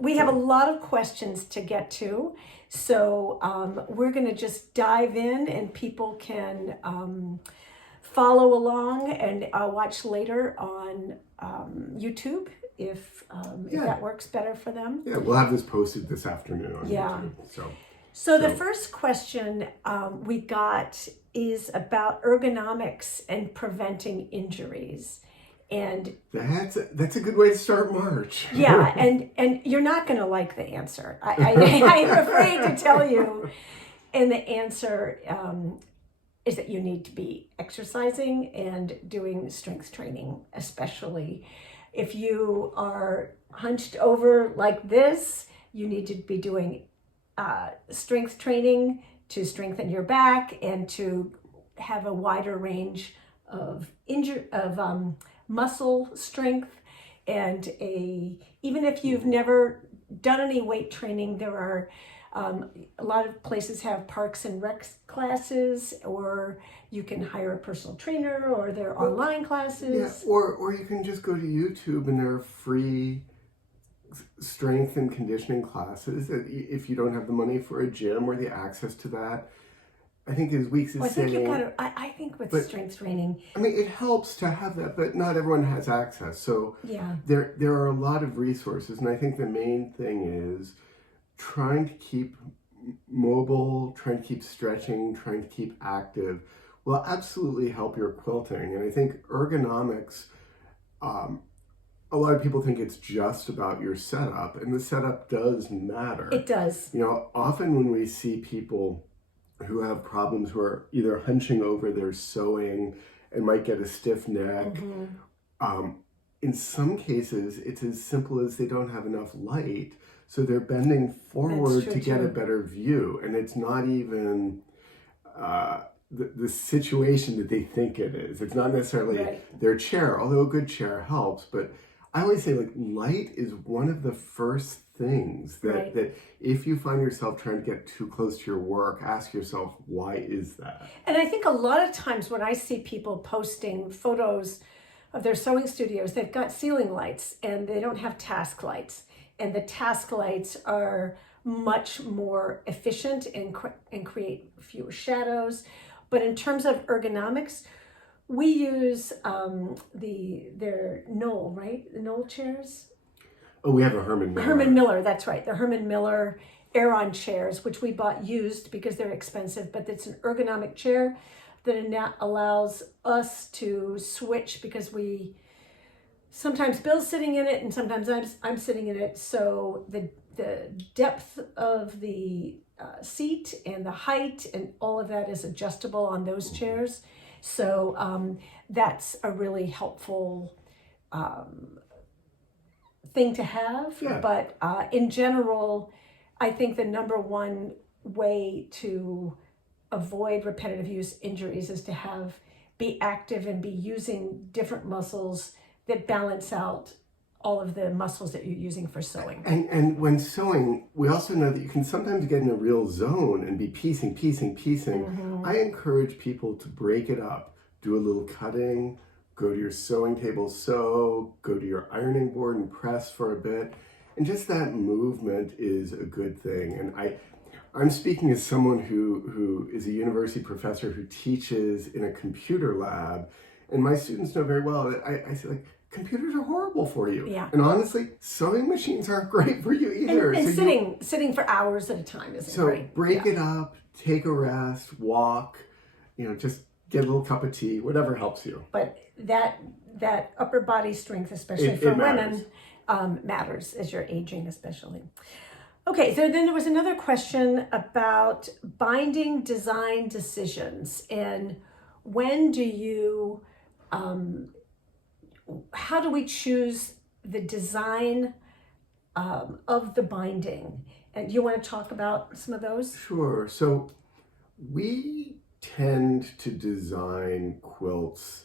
We have a lot of questions to get to, so we're going to just dive in, and people can follow along and watch later on YouTube if that works better for them. Yeah, we'll have this posted this afternoon on YouTube. So the first question we got is about ergonomics and preventing injuries. And that's a good way to start March. Yeah, and you're not going to like the answer. I'm afraid to tell you. And the answer is that you need to be exercising and doing strength training, especially if you are hunched over like this. You need to be doing strength training to strengthen your back and to have a wider range of muscle strength, and even if you've never done any weight training, there are a lot of places have parks and rec classes, or you can hire a personal trainer, or there are online classes. Yeah, or you can just go to YouTube and there are free strength and conditioning classes if you don't have the money for a gym or the access to that. I think as Weeks is saying, I think with strength training, I mean, it helps to have that, but not everyone has access. So yeah, there are a lot of resources, and I think the main thing is trying to keep mobile, trying to keep stretching, trying to keep active will absolutely help your quilting. And I think ergonomics, a lot of people think it's just about your setup, and the setup does matter. It does. You know, often when we see people who have problems, who are either hunching over their sewing and might get a stiff neck. In some cases, it's as simple as they don't have enough light, so they're bending forward to get a better view, and it's not even the situation that they think it is. It's not necessarily their chair, although a good chair helps, but I always say, like, light is one of the first things that if you find yourself trying to get too close to your work, ask yourself, why is that? And I think a lot of times when I see people posting photos of their sewing studios, they've got ceiling lights and they don't have task lights. And the task lights are much more efficient and create fewer shadows. But in terms of ergonomics, we use their Knoll, right? The Knoll chairs. Oh, we have a Herman Miller. Herman Miller, that's right. The Herman Miller Aeron chairs, which we bought used because they're expensive, but it's an ergonomic chair that allows us to switch, because we sometimes Bill's sitting in it and sometimes I'm sitting in it. So the depth of the seat and the height and all of that is adjustable on those chairs. So that's a really helpful thing to have. But in general, I think the number one way to avoid repetitive use injuries is to be active and be using different muscles that balance out all of the muscles that you're using for sewing. And when sewing, we also know that you can sometimes get in a real zone and be piecing. I encourage people to break it up. Do a little cutting, go to your sewing table, sew, go to your ironing board and press for a bit. And just that movement is a good thing. And I'm speaking as someone who is a university professor who teaches in a computer lab. And my students know very well that I say, like, computers are horrible for you. Yeah. And honestly, sewing machines aren't great for you either. And sitting for hours at a time isn't great. So break it up, take a rest, walk, just get a little cup of tea, whatever helps you. But that upper body strength, especially for women, matters as you're aging, especially. Okay, so then there was another question about binding design decisions, and when do you, how do we choose the design of the binding? And do you want to talk about some of those? Sure. So we tend to design quilts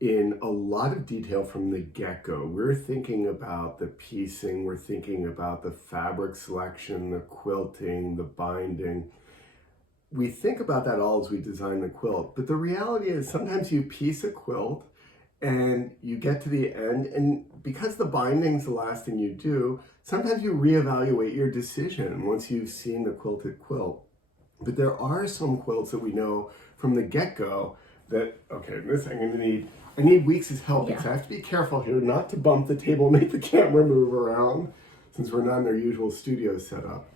in a lot of detail from the get-go. We're thinking about the piecing, we're thinking about the fabric selection, the quilting, the binding. We think about that all as we design the quilt, but the reality is sometimes you piece a quilt and you get to the end, and because the binding's the last thing you do, sometimes you reevaluate your decision once you've seen the quilted quilt. But there are some quilts that we know from the get-go that, okay, this I need Weeks' help because I have to be careful here not to bump the table and make the camera move around since we're not in our usual studio setup.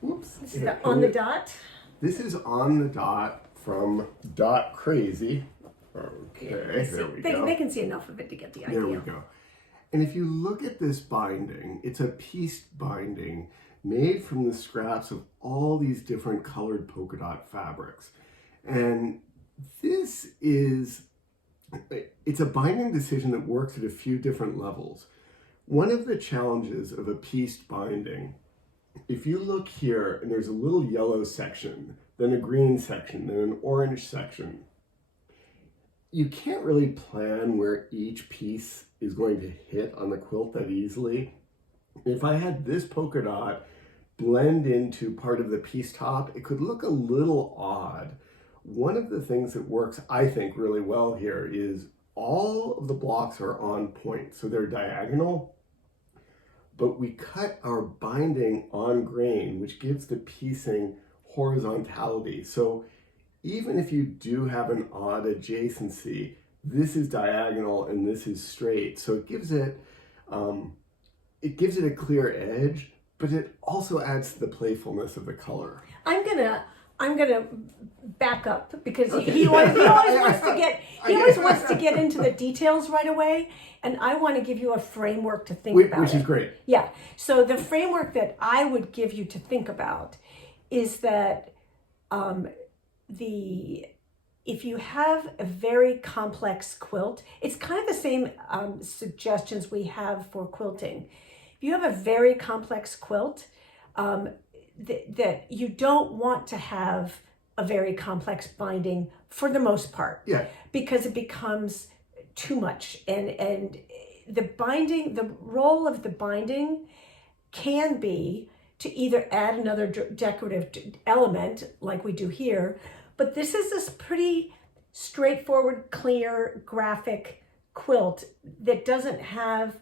Whoops. This is on the dot. This is on the dot from Dot Crazy. Okay, there we go. They can see enough of it to get the idea. There we go. And if you look at this binding, it's a pieced binding made from the scraps of all these different colored polka dot fabrics. And this is, it's a binding decision that works at a few different levels. One of the challenges of a pieced binding, if you look here and there's a little yellow section, then a green section, then an orange section, you can't really plan where each piece is going to hit on the quilt that easily. If I had this polka dot blend into part of the piece top, it could look a little odd. One of the things that works, I think, really well here is all of the blocks are on point, so they're diagonal, but we cut our binding on grain, which gives the piecing horizontality. So even if you do have an odd adjacency, this is diagonal and this is straight. So it gives it a clear edge, but it also adds to the playfulness of the color. I'm gonna back up because he always wants to get into the details right away, and I want to give you a framework to think about. Which is great. Yeah. So the framework that I would give you to think about is that if you have a very complex quilt, it's kind of the same suggestions we have for quilting. If you have a very complex quilt, that you don't want to have a very complex binding for the most part, because it becomes too much, and the role of the binding can be to either add another decorative element like we do here, but this is this pretty straightforward, clear, graphic quilt that doesn't have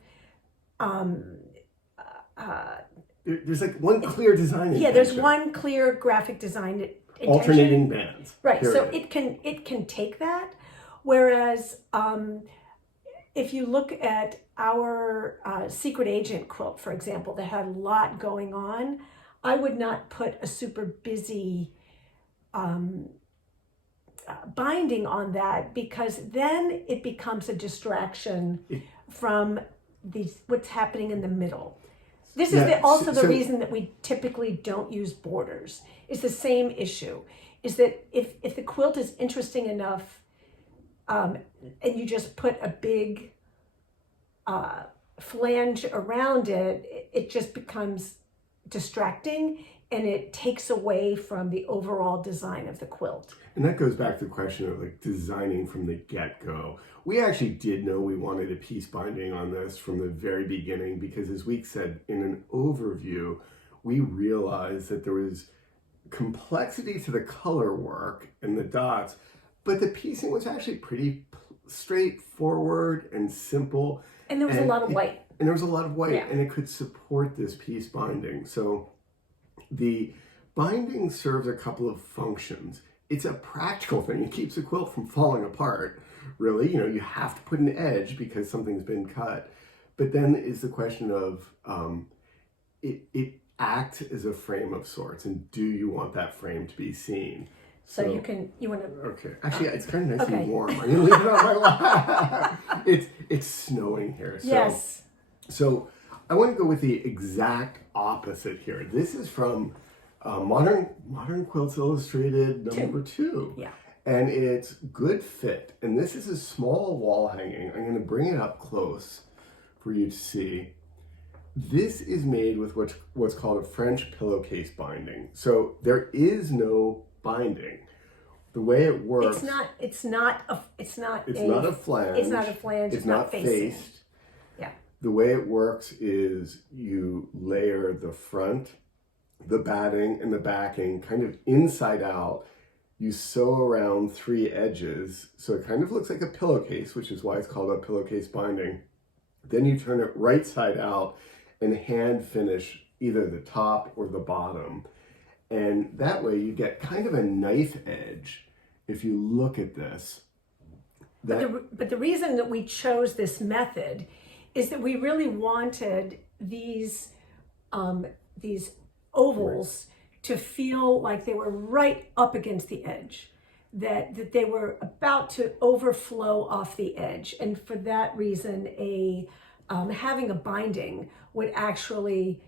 there's like one clear design intention. there's one clear graphic design intention. Alternating bands. Right, period. so it can take that, whereas if you look at our Secret Agent quilt, for example, that had a lot going on, I would not put a super busy binding on that, because then it becomes a distraction from what's happening in the middle. This is also the reason that we typically don't use borders. It's the same issue, is that if the quilt is interesting enough and you just put a big flange around it, it just becomes distracting and it takes away from the overall design of the quilt. And that goes back to the question of like designing from the get-go. We actually did know we wanted a piece binding on this from the very beginning, because as Week said in an overview, we realized that there was complexity to the color work and the dots, but the piecing was actually pretty straightforward and simple. And there was a lot of white. And there was a lot of white, and it could support this piece binding. So the binding serves a couple of functions. It's a practical thing. It keeps the quilt from falling apart, really. You know, you have to put an edge because something's been cut. But then is the question of it acts as a frame of sorts, and do you want that frame to be seen? So you want to... Okay. Actually, it's kind of nice and warm. I'm going to leave it on my lap. It's snowing here. So, yes. So I want to go with the exact opposite here. This is from Modern Quilts Illustrated number 2. Yeah. And it's Good Fit. And this is a small wall hanging. I'm going to bring it up close for you to see. This is made with what's called a French pillowcase binding. So there is no binding. The way it works, it's not a flange. It's not a flange. It's not faced. Yeah. The way it works is you layer the front, the batting, and the backing kind of inside out, you sew around 3 edges, so it kind of looks like a pillowcase, which is why it's called a pillowcase binding. Then you turn it right side out and hand finish either the top or the bottom. And that way you get kind of a knife edge if you look at this. But the reason that we chose this method is that we really wanted these ovals to feel like they were right up against the edge, that they were about to overflow off the edge. And for that reason, having a binding would actually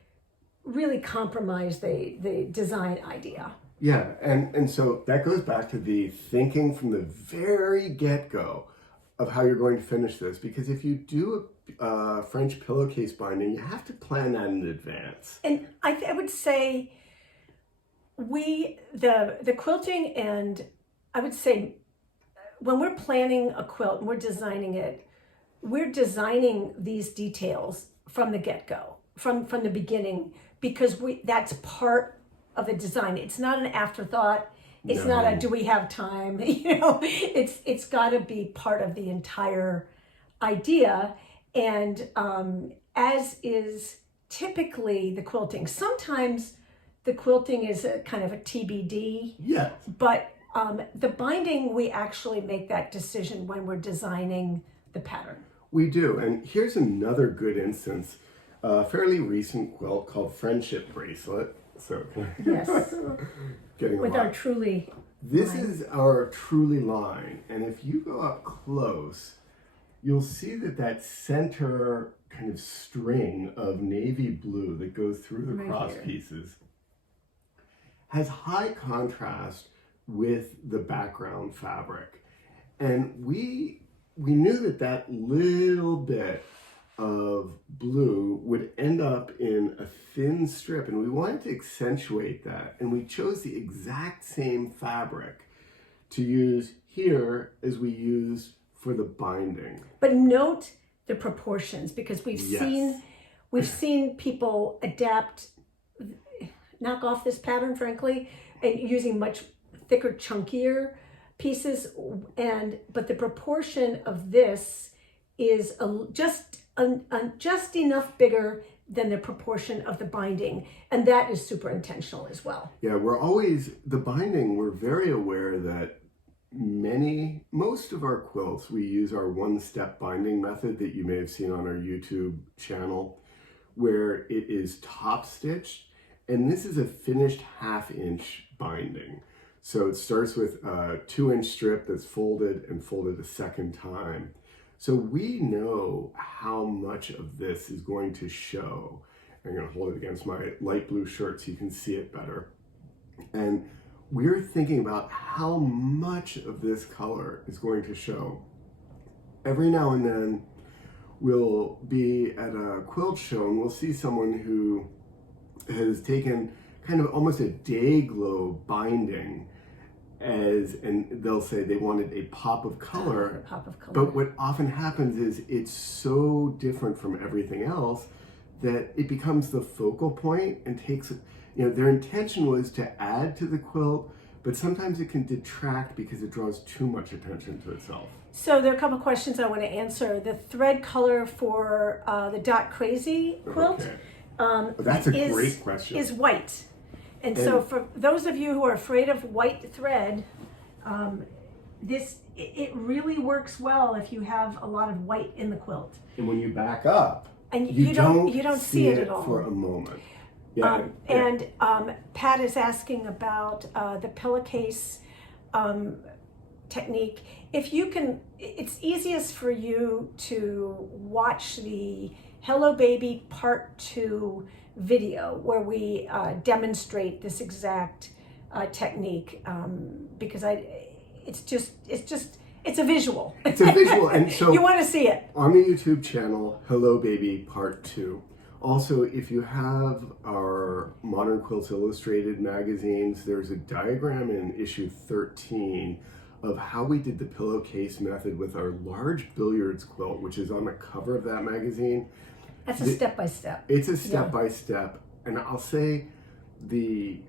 really compromise the design idea. Yeah, and so that goes back to the thinking from the very get-go of how you're going to finish this, because if you do a French pillowcase binding, you have to plan that in advance. And I would say the quilting, and I would say when we're planning a quilt and we're designing these details from the get-go, from the beginning, because that's part of the design. It's not an afterthought. It's not a do we have time? It's got to be part of the entire idea. And as is typically the quilting, sometimes the quilting is a kind of a TBD. Yes. But the binding, we actually make that decision when we're designing the pattern. We do. And here's another good instance. A fairly recent quilt called Friendship Bracelet. So yes, getting with our Truly. This line. is our Truly line, and if you go up close, you'll see that center kind of string of navy blue that goes through the cross pieces has high contrast with the background fabric, and we knew that little bit of blue would end up in a thin strip, and we wanted to accentuate that, and we chose the exact same fabric to use here as we used for the binding. But note the proportions, because we've seen people knock off this pattern, frankly, and using much thicker, chunkier pieces, but the proportion of this is just enough bigger than the proportion of the binding, and that is super intentional as well. Yeah, the binding, we're very aware that most of our quilts, we use our one-step binding method that you may have seen on our YouTube channel, where it is top stitched, and this is a finished 1/2-inch binding. So it starts with a 2-inch strip that's folded and folded a second time. So we know how much of this is going to show. I'm going to hold it against my light blue shirt so you can see it better. And we're thinking about how much of this color is going to show. Every now and then we'll be at a quilt show and we'll see someone who has taken kind of almost a day glow binding and they'll say they wanted a pop of color. But what often happens is it's so different from everything else that it becomes the focal point and takes, their intention was to add to the quilt, but sometimes it can detract because it draws too much attention to itself. So there are a couple questions I want to answer. The thread color for the Dot Crazy quilt that's a great question. Is white. And so for those of you who are afraid of white thread, it really works well if you have a lot of white in the quilt. And when you back up, and you don't see it at all for a moment. Pat is asking about the pillowcase technique. If you can, it's easiest for you to watch the Hello Baby Part 2 video where we demonstrate this exact technique because it's a visual. It's a visual, and so you want to see it on the YouTube channel. Hello Baby Part 2. Also, if you have our Modern Quilts Illustrated magazines, there's a diagram in issue 13 of how we did the pillowcase method with our large billiards quilt, which is on the cover of that magazine. That's a step-by-step. It's a step-by-step. And I'll say the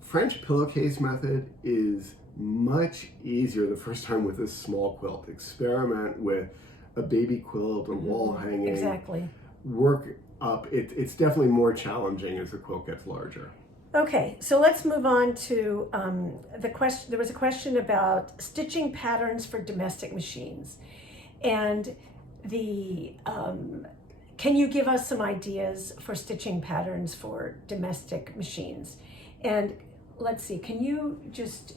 French pillowcase method is much easier the first time with a small quilt. Experiment with a baby quilt, a wall hanging. Exactly. Work up. It's definitely more challenging as the quilt gets larger. Okay, so let's move on to the question. There was a question about stitching patterns for domestic machines, and can you give us some ideas for stitching patterns for domestic machines? And let's see, can you just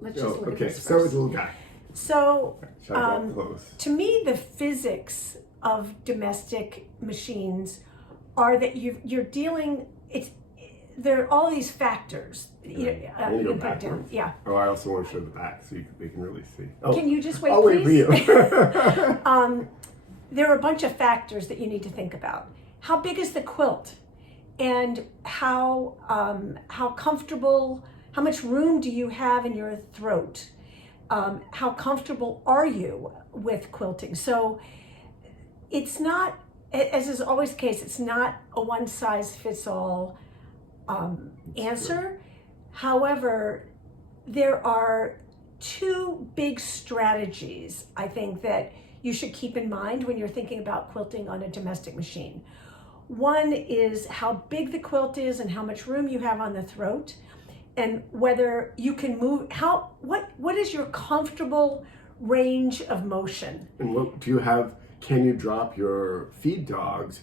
let's just look at okay. this first. Start with a little guy. So Close. to me, the physics of domestic machines are that you're dealing. There are all these factors. You go put down. backwards. Yeah. Oh, I also want to show the back so they can really see. Can you just wait, I'll please? wait for you. There are a bunch of factors that you need to think about. How big is the quilt, and how comfortable? How much room do you have in your throat? How comfortable are you with quilting? So it's not, as is always the case, it's not a one size fits all answer. However, there are two big strategies I think that you should keep in mind when you're thinking about quilting on a domestic machine. One is how big the quilt is and how much room you have on the throat, and whether you can move. What is your comfortable range of motion? And what do you have? Can you drop your feed dogs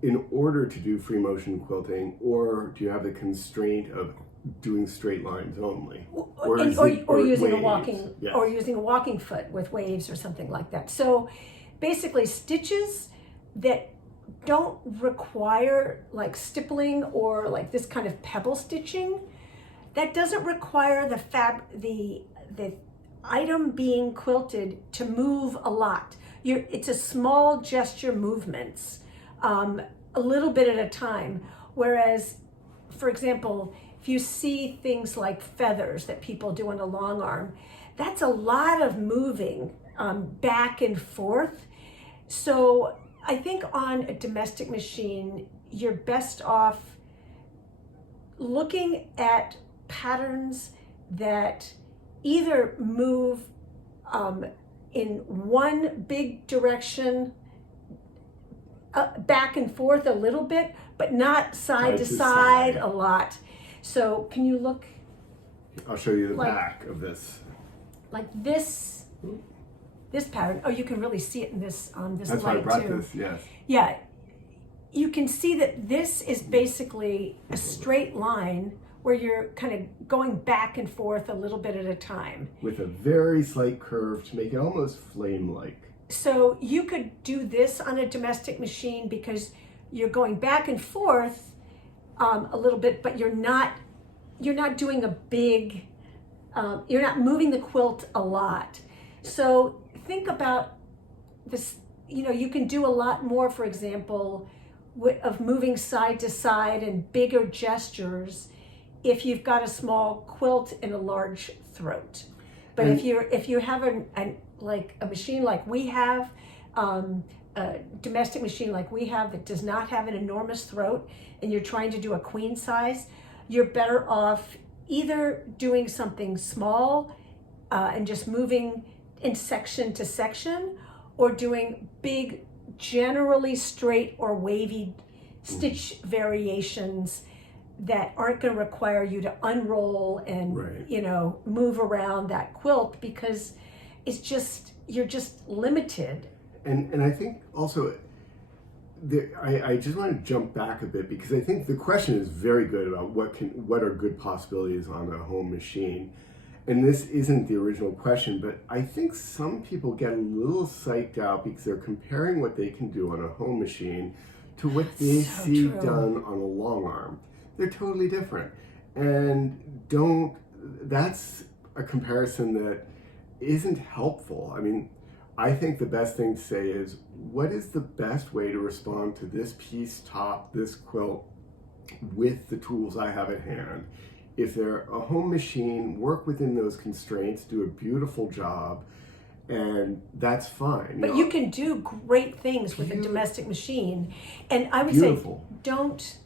in order to do free motion quilting, or do you have the constraint of doing straight lines only, or using Yes. or using a walking foot with waves or something like that? So basically, stitches that don't require like stippling or like this kind of pebble stitching, that doesn't require the item being quilted to move a lot. It's a small gesture movements, a little bit at a time. Whereas, for example, if you see things like feathers that people do on a long arm, that's a lot of moving back and forth. So I think on a domestic machine, you're best off looking at patterns that either move in one big direction, back and forth a little bit, but not side to side a lot. So can you look? I'll show you the back of this. Like this pattern. Oh, you can really see it in this this That's light why I brought too. this. Yes. Yeah, you can see that this is basically a straight line where you're kind of going back and forth a little bit at a time. With a very slight curve to make it almost flame-like. So you could do this on a domestic machine because you're going back and forth a little bit, but you're not doing a big, you're not moving the quilt a lot. So think about this, you can do a lot more, for example, of moving side to side and bigger gestures if you've got a small quilt and a large throat. But if you have a machine like we have, a domestic machine like we have that does not have an enormous throat, and you're trying to do a queen size, you're better off either doing something small and just moving in section to section, or doing big, generally straight or wavy stitch variations that aren't going to require you to unroll and move around that quilt, because you're just limited. And I think also I just want to jump back a bit, because I think the question is very good about what are good possibilities on a home machine. And this isn't the original question, but I think some people get a little psyched out because they're comparing what they can do on a home machine to what they see done on a long arm. They're totally different. And that's a comparison that isn't helpful. I mean, I think the best thing to say is, what is the best way to respond to this piece top, this quilt, with the tools I have at hand? If they're a home machine, work within those constraints, do a beautiful job, and that's fine. But you can do great things with a domestic machine. And I would Beautiful. say, don't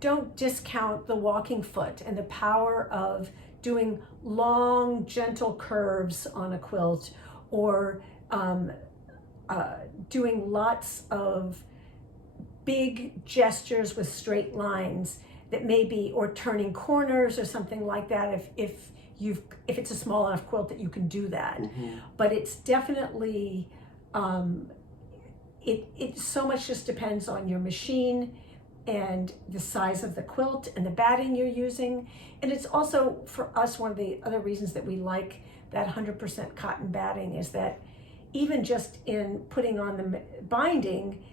don't discount the walking foot and the power of doing long, gentle curves on a quilt, or doing lots of big gestures with straight lines that maybe, or turning corners or something like that, if it's a small enough quilt that you can do that. But it's definitely it so much just depends on your machine and the size of the quilt and the batting you're using. And it's also, for us, one of the other reasons that we like that 100% cotton batting is that even just in putting on the binding,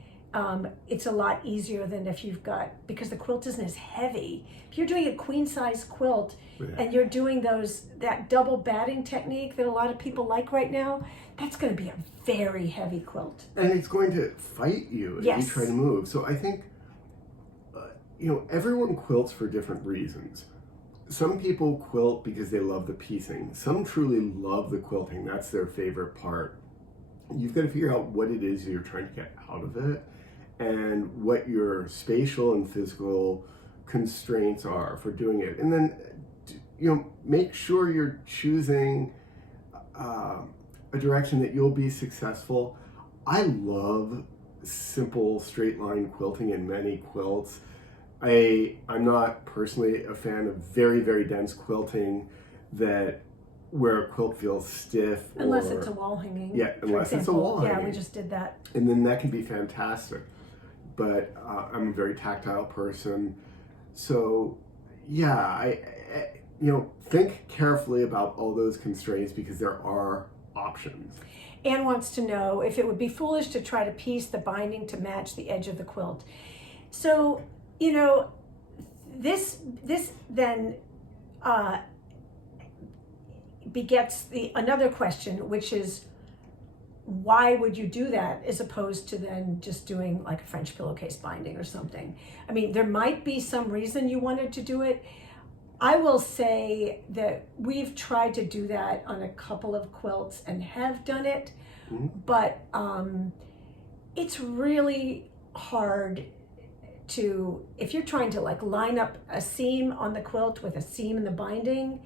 it's a lot easier than if you've got, because the quilt isn't as heavy. If you're doing a queen size quilt and you're doing that double batting technique that a lot of people like right now, that's going to be a very heavy quilt. And it's going to fight you if you try to move. So I think, everyone quilts for different reasons. Some people quilt because they love the piecing. Some truly love the quilting. That's their favorite part. You've got to figure out what it is you're trying to get out of it and what your spatial and physical constraints are for doing it. And then, make sure you're choosing a direction that you'll be successful. I love simple straight line quilting in many quilts. I'm not personally a fan of very, very dense quilting where a quilt feels stiff. Unless it's a wall hanging. Yeah, unless it's a wall hanging. Yeah, we just did that. And then that can be fantastic. But I'm a very tactile person. So, yeah, think carefully about all those constraints because there are options. Anne wants to know if it would be foolish to try to piece the binding to match the edge of the quilt. So, this then begets another question, which is, why would you do that as opposed to then just doing like a French pillowcase binding or something? I mean, there might be some reason you wanted to do it. I will say that we've tried to do that on a couple of quilts and have done it, but it's really hard if you're trying to like line up a seam on the quilt with a seam in the binding.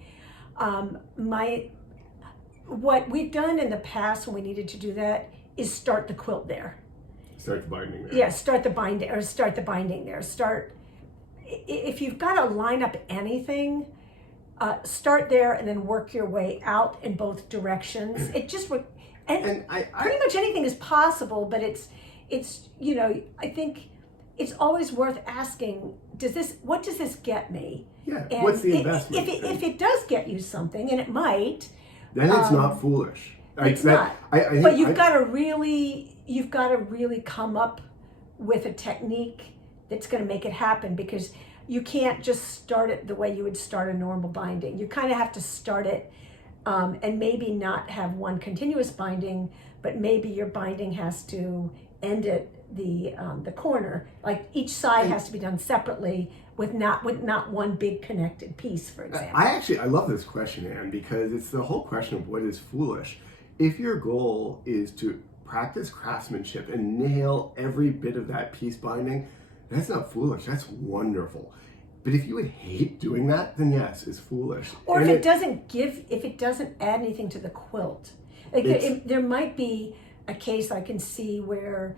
What we've done in the past when we needed to do that is start the quilt there. Start the binding there. Yeah, start the binding there. If you've got to line up anything, start there and then work your way out in both directions. It just pretty much anything is possible, but it's I think it's always worth asking, what does this get me? Yeah, and what's the investment? If it does get you something, and it might, then it's not foolish. It's not. But you've got to really come up with a technique that's going to make it happen, because you can't just start it the way you would start a normal binding. You kind of have to start it and maybe not have one continuous binding, but maybe your binding has to end at the corner. Like each side has to be done separately with not one big connected piece, for example. I love this question, Anne, because it's the whole question of what is foolish. If your goal is to practice craftsmanship and nail every bit of that piece binding, that's not foolish, that's wonderful. But if you would hate doing that, then yes, it's foolish. Or if it doesn't add anything to the quilt. There might be a case I can see where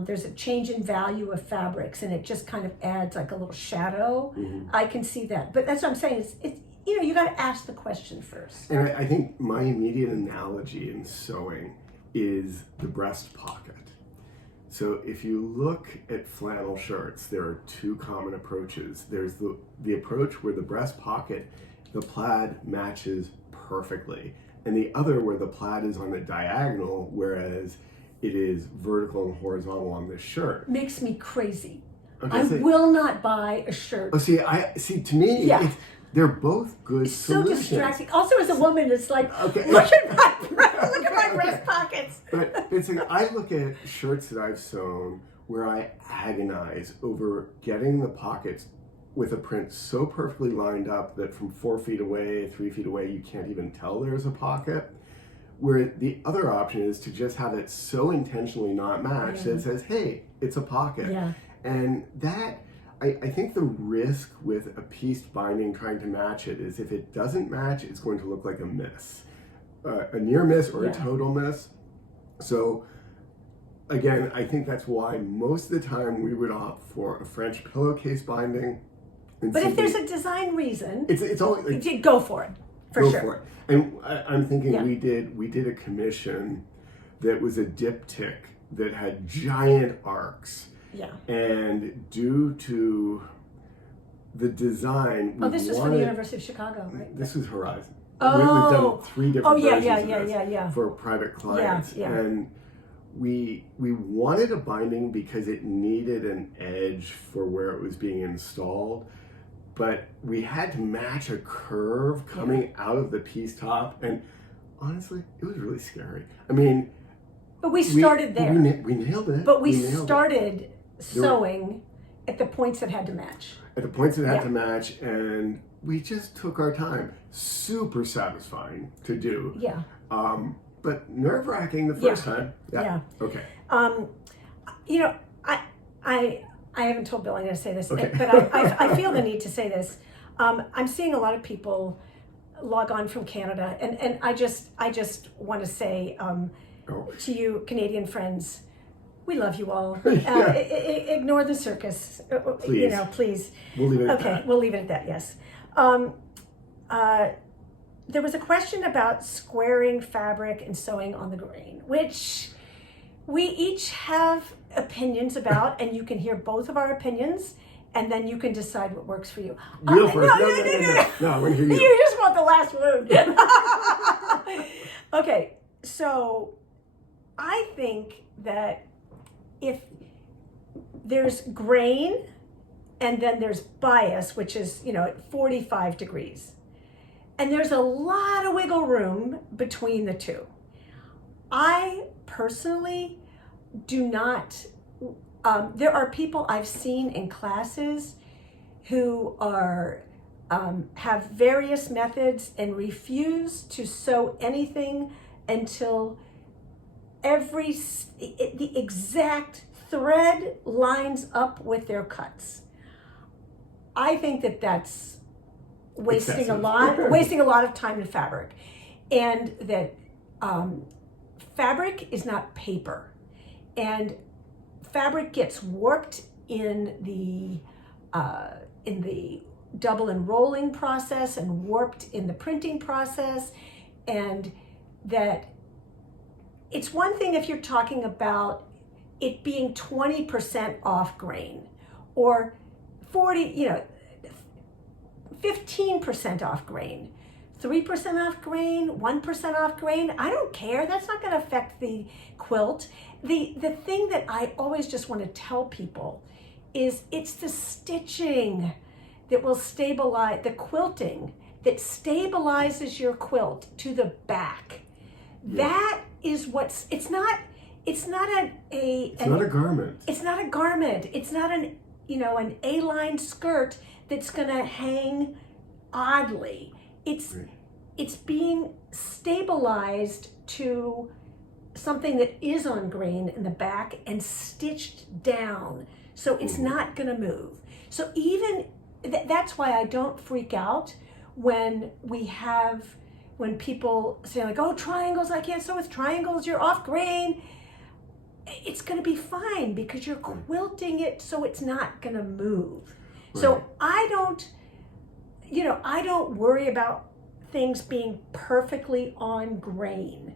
there's a change in value of fabrics and it just kind of adds like a little shadow. I can see that. But that's what I'm saying, it's you got to ask the question first. And I think my immediate analogy in sewing is the breast pocket. So if you look at flannel shirts, there are two common approaches. There's the approach where the breast pocket, the plaid matches perfectly, and the other where the plaid is on the diagonal, whereas it is vertical and horizontal on this shirt. Makes me crazy. Okay, I will not buy a shirt. Oh, to me, they're both good solutions. So distracting. Also, as a woman, it's like, look at my breast pockets. But it's like, I look at shirts that I've sewn where I agonize over getting the pockets with a print so perfectly lined up that from 4 feet away, 3 feet away, you can't even tell there's a pocket. Where the other option is to just have it so intentionally not matched that it says, hey, it's a pocket. Yeah. And that, I think the risk with a pieced binding trying to match it is if it doesn't match, it's going to look like a miss, a near miss or a total miss. So again, I think that's why most of the time we would opt for a French pillowcase binding. But if there's a design reason, it's always like, go for it, go sure. for it. And I'm thinking we did a commission that was a diptych that had giant arcs. Yeah. And due to the design, this was for the University of Chicago, right? This was Horizon. Oh. We've done 3 different versions of this yeah. for private clients. Yeah. And we wanted a binding because it needed an edge for where it was being installed. But we had to match a curve coming out of the piece top. And honestly, it was really scary. I mean, but we started there. We nailed it. But we started sewing at the points that had to match. At the points that had to match, and we just took our time. Super satisfying to do. Yeah. But nerve-wracking the first time. Yeah. Okay. You know, I haven't told Bill I'm going to say this, Okay. but I feel the need to say this. I'm seeing a lot of people log on from Canada, and I just want to say to you, Canadian friends, we love you all. Ignore the circus. Please. You know, please. We'll leave it at that. Okay, we'll leave it at that, yes. There was a question about squaring fabric and sewing on the grain, which we each have opinions about, and you can hear both of our opinions, and then you can decide what works for you. Real first. No, I want to hear you. You just want the last word. Okay, so I think that if there's grain and then there's bias, which is, at 45 degrees, and there's a lot of wiggle room between the two. I personally do not, there are people I've seen in classes who are, have various methods and refuse to sew anything until the exact thread lines up with their cuts. I think that that's wasting a lot of time and fabric, and that fabric is not paper, and fabric gets warped in the double enrolling process and warped in the printing process, and that it's one thing if you're talking about it being 20% off grain or 15% off grain, 3% off grain, 1% off grain. I don't care. That's not going to affect the quilt. The thing that I always just want to tell people is it's the stitching that will stabilize the quilting, that stabilizes your quilt to the back. Yeah. That is what's, it's not a garment. It's not a garment. It's not an A-line skirt that's going to hang oddly. It's being stabilized to something that is on grain in the back and stitched down, so it's not going to move. So even that's why I don't freak out when people say like, "Oh, triangles! I can't sew with triangles. You're off grain." It's going to be fine because you're quilting it so it's not going to move. Right. So I don't worry about things being perfectly on grain.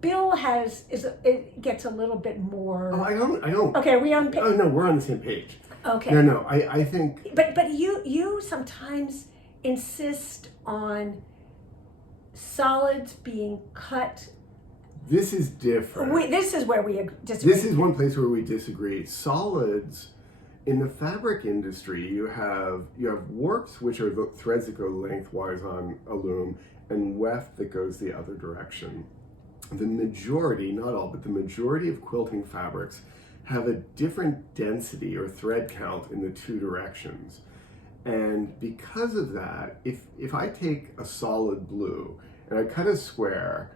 Bill it gets a little bit more. Oh, I don't. Okay, are we on page? Oh no, we're on the same page. Okay. No, I think. But you sometimes insist on solids being cut. This is different. This is where we disagree. This is one place where we disagree. Solids, in the fabric industry, you have warps, which are the threads that go lengthwise on a loom, and weft that goes the other direction. The majority, not all, but the majority of quilting fabrics have a different density or thread count in the two directions. And because of that, if I take a solid blue and I cut a square,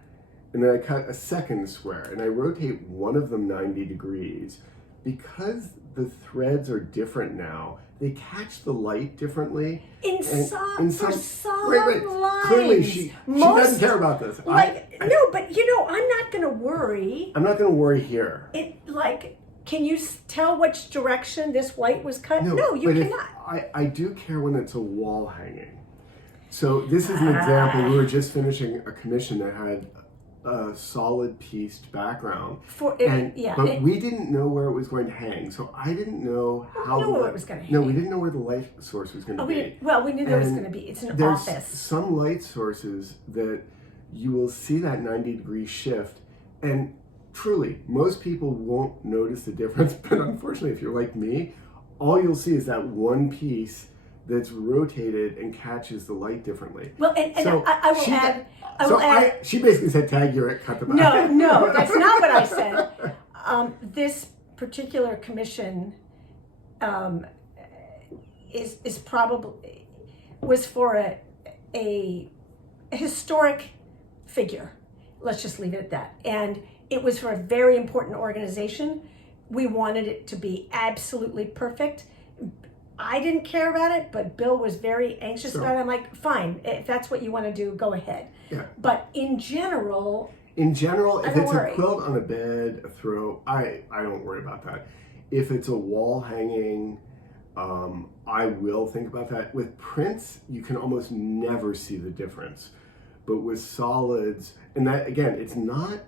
and then I cut a second square, and I rotate one of them 90 degrees, because the threads are different now, they catch the light differently. For some lines. Clearly, she doesn't care about this. No, but I'm not going to worry. I'm not going to worry here. Can you tell which direction this white was cut? No, you cannot. I do care when it's a wall hanging. So this is an example. We were just finishing a commission that had a solid pieced background. But we didn't know where it was going to hang. So I didn't know how. We knew where it was going to hang. No, we didn't know where the light source was going to be. We knew there was going to be. It's an there's office. Some light sources that you will see that 90-degree shift, and truly, most people won't notice the difference. But unfortunately, if you're like me, all you'll see is that one piece that's rotated and catches the light differently. Well, I will add. She basically said, "Tag, you're it. Cut the back." No, that's not what I said. This particular commission is probably was for a historic figure. Let's just leave it at that. And it was for a very important organization. We wanted it to be absolutely perfect. I didn't care about it, but Bill was very anxious about it. I'm like, fine, if that's what you want to do, go ahead. Yeah. But in general, if it's a quilt on a bed, a throw, I don't worry about that. If it's a wall hanging, I will think about that. With prints, you can almost never see the difference. But with solids, and that, again, it's not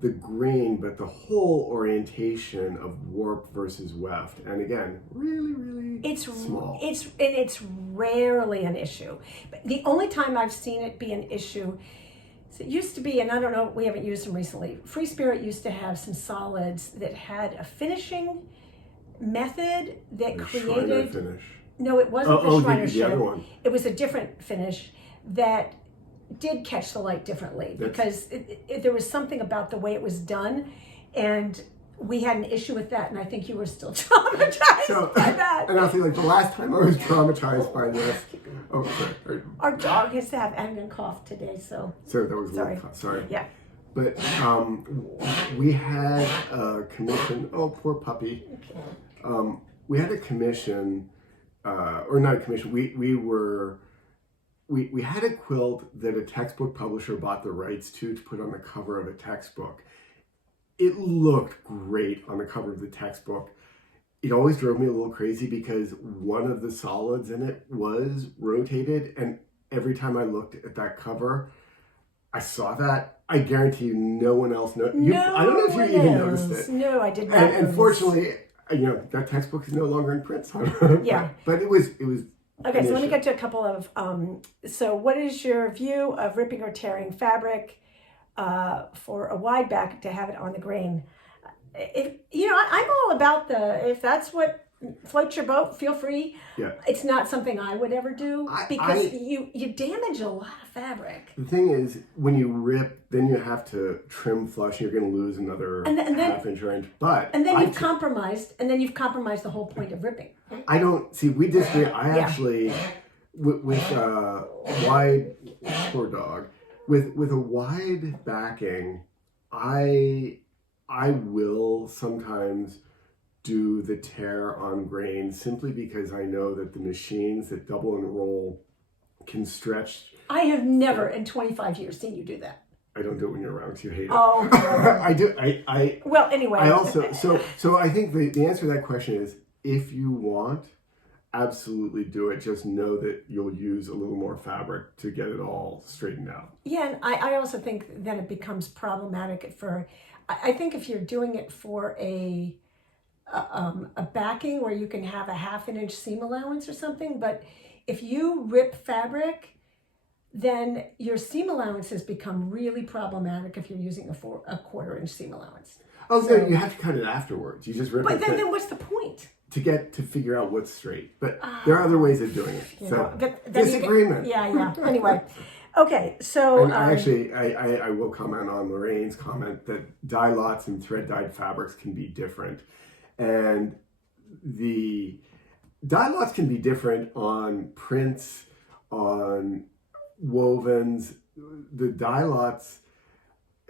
the grain, but the whole orientation of warp versus weft. And again, really small. It's rarely an issue. But the only time I've seen it be an issue, so it used to be, and I don't know, we haven't used them recently. Free Spirit used to have some solids that had a finishing method that created. Finish. No, it wasn't the Shriner the other one. It was a different finish that did catch the light differently because there was something about the way it was done, and we had an issue with that, and I think you were still traumatized by that. And I feel like the last time I was traumatized by this. Oh, sorry. Our dog has to have angry cough today, so. Sorry, that was sorry. Yeah. But we had a commission. Oh, poor puppy. Okay. We had a commission, or not a commission. We had a quilt that a textbook publisher bought the rights to put on the cover of a textbook. It looked great on the cover of the textbook. It always drove me a little crazy because one of the solids in it was rotated, and every time I looked at that cover, I saw that. I guarantee you no one else knows. I don't know if you even noticed it. No, I did not. And unfortunately, that textbook is no longer in print. Yeah. But it was. Okay, so let me get to a couple of, so what is your view of ripping or tearing fabric for a wide back to have it on the grain? I'm all about if that's what floats your boat, feel free. Yeah. It's not something I would ever do because you damage a lot of fabric. The thing is, when you rip, then you have to trim flush, and you're going to lose another half inch or inch. And then you've compromised the whole point of ripping. I don't see. We disagree. I actually, with wide, poor dog, with a wide backing, I will sometimes do the tear on grain simply because I know that the machines that double and roll can stretch. I have never in 25 years seen you do that. I don't do it when you're around because you hate it. Oh. I do. Well, anyway. I also, so I think the answer to that question is, if you want, absolutely do it. Just know that you'll use a little more fabric to get it all straightened out. Yeah, and I also think that it becomes problematic I think if you're doing it for a backing where you can have a 1/2 inch seam allowance or something, but if you rip fabric, then your seam allowances become really problematic if you're using a 1/4 inch seam allowance. Oh, so, no, you have to cut it afterwards. You just rip it. But then what's the point? To figure out what's straight. But there are other ways of doing it. So, disagreement. Yeah. Anyway. Okay, so... And I will comment on Lorraine's comment that dye lots and thread-dyed fabrics can be different. And the dye lots can be different on prints, on wovens. The dye lots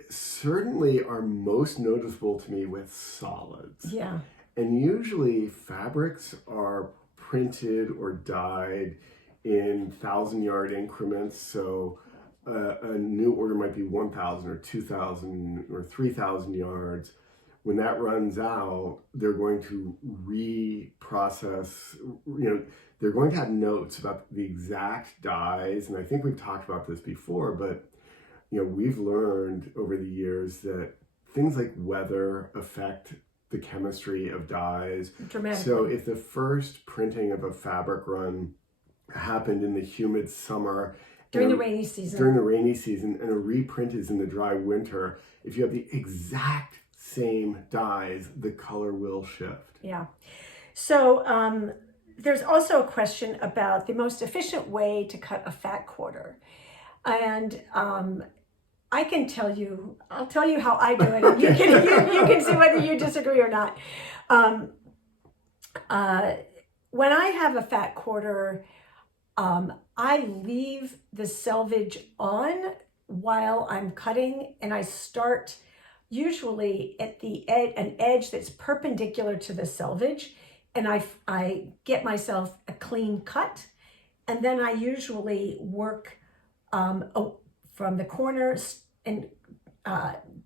certainly are most noticeable to me with solids. Yeah. And usually fabrics are printed or dyed in 1,000-yard increments. So a new order might be 1,000 or 2,000 or 3,000 yards. When that runs out, they're going to reprocess, they're going to have notes about the exact dyes. And I think we've talked about this before, but we've learned over the years that things like weather affect the chemistry of dyes. Dramatically. So if the first printing of a fabric run happened in the humid summer, during the rainy season, and a reprint is in the dry winter, if you have the exact same dyes, the color will shift. Yeah. So there's also a question about the most efficient way to cut a fat quarter. And I'll tell you how I do it. And you can see whether you disagree or not. When I have a fat quarter, I leave the selvage on while I'm cutting, and I start usually at an edge that's perpendicular to the selvage, and I get myself a clean cut, and then I usually work from the corners and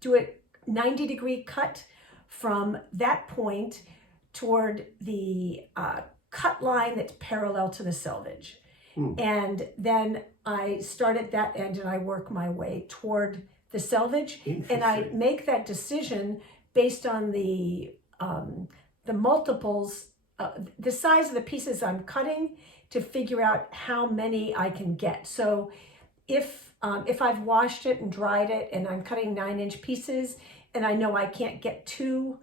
do a 90-degree cut from that point toward the cut line that's parallel to the selvage. And then I start at that end and I work my way toward the selvage, and I make that decision based on the multiples, the size of the pieces I'm cutting, to figure out how many I can get. So if I've washed it and dried it and I'm cutting 9-inch pieces and I know I can't get 2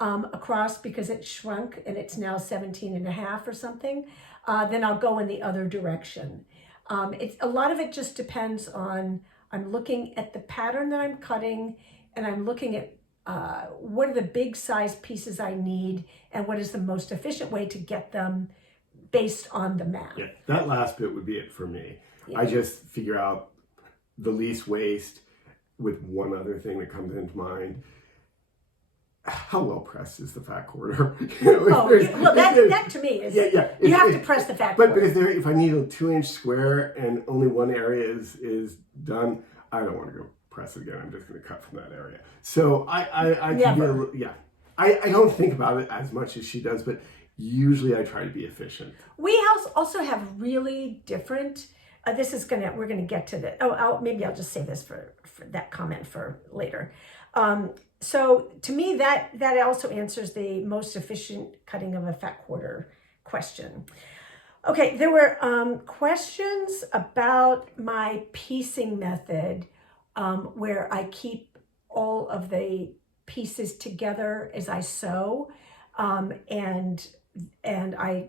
across because it shrunk and it's now 17.5 or something, then I'll go in the other direction. A lot of it just depends on, I'm looking at the pattern that I'm cutting, and I'm looking at what are the big size pieces I need and what is the most efficient way to get them based on the math. Yeah, that last bit would be it for me. Yeah. I just figure out the least waste with one other thing that comes into mind. How well pressed is the fat quarter? That to me is, you have to press the fat quarter. But if I need a 2-inch square and only one area is done, I don't want to go press it again. I'm just going to cut from that area. So I don't think about it as much as she does, but usually I try to be efficient. We also have really different. We're gonna get to the. Maybe I'll just save this for that comment for later. So to me, that also answers the most efficient cutting of a fat quarter question. Okay, there were questions about my piecing method, where I keep all of the pieces together as I sew, and I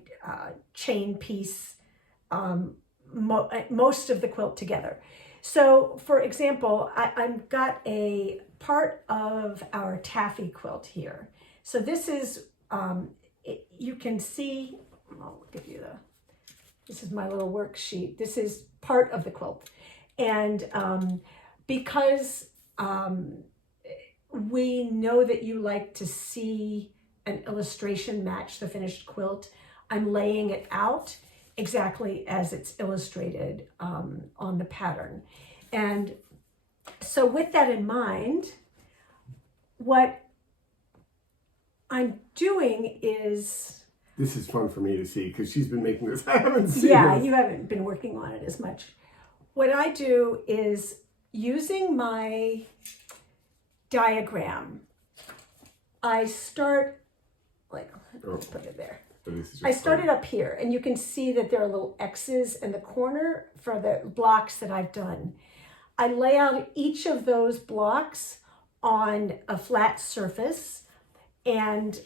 chain piece most of the quilt together. So, for example, I've got a part of our taffy quilt here. So this is, you can see, I'll give you this is my little worksheet. This is part of the quilt. And because we know that you like to see an illustration match the finished quilt, I'm laying it out exactly as it's illustrated on the pattern. And so with that in mind, what I'm doing is... This is fun for me to see because she's been making this. I haven't seen this. You haven't been working on it as much. What I do is, using my diagram, I start, let's put it there. I started up here, and you can see that there are little X's in the corner for the blocks that I've done. I lay out each of those blocks on a flat surface, and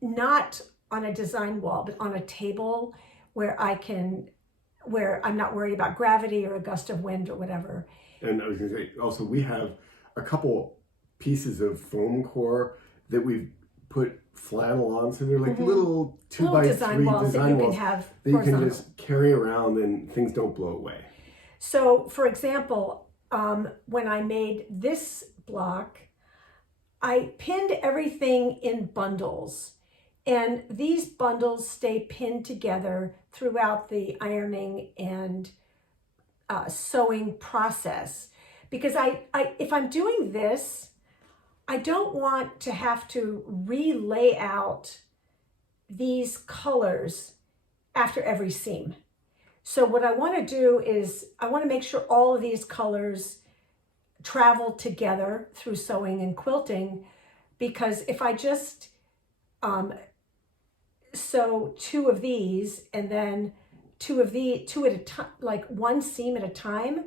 not on a design wall, but on a table where I'm not worried about gravity or a gust of wind or whatever. And I was going to say, also, we have a couple pieces of foam core that we've put flannel on, so they're like little 2x3 design walls that you can just carry around and things don't blow away. So, for example, when I made this block, I pinned everything in bundles, And these bundles stay pinned together throughout the ironing and sewing process. Because if I'm doing this, I don't want to have to re-lay out these colors after every seam. So what I want to do is I want to make sure all of these colors travel together through sewing and quilting, because if I just sew two of these and then two at a time, like one seam at a time,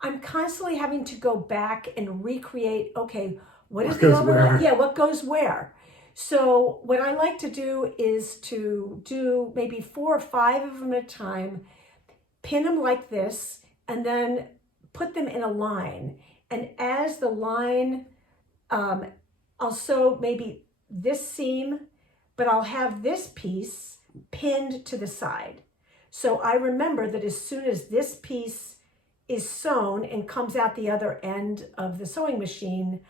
I'm constantly having to go back and recreate, okay, what is the overlap? Yeah, what goes where? So what I like to do is to do maybe 4 or 5 of them at a time, pin them like this, and then put them in a line. And as the line, I'll sew maybe this seam, but I'll have this piece pinned to the side. So I remember that as soon as this piece is sewn and comes out the other end of the sewing machine,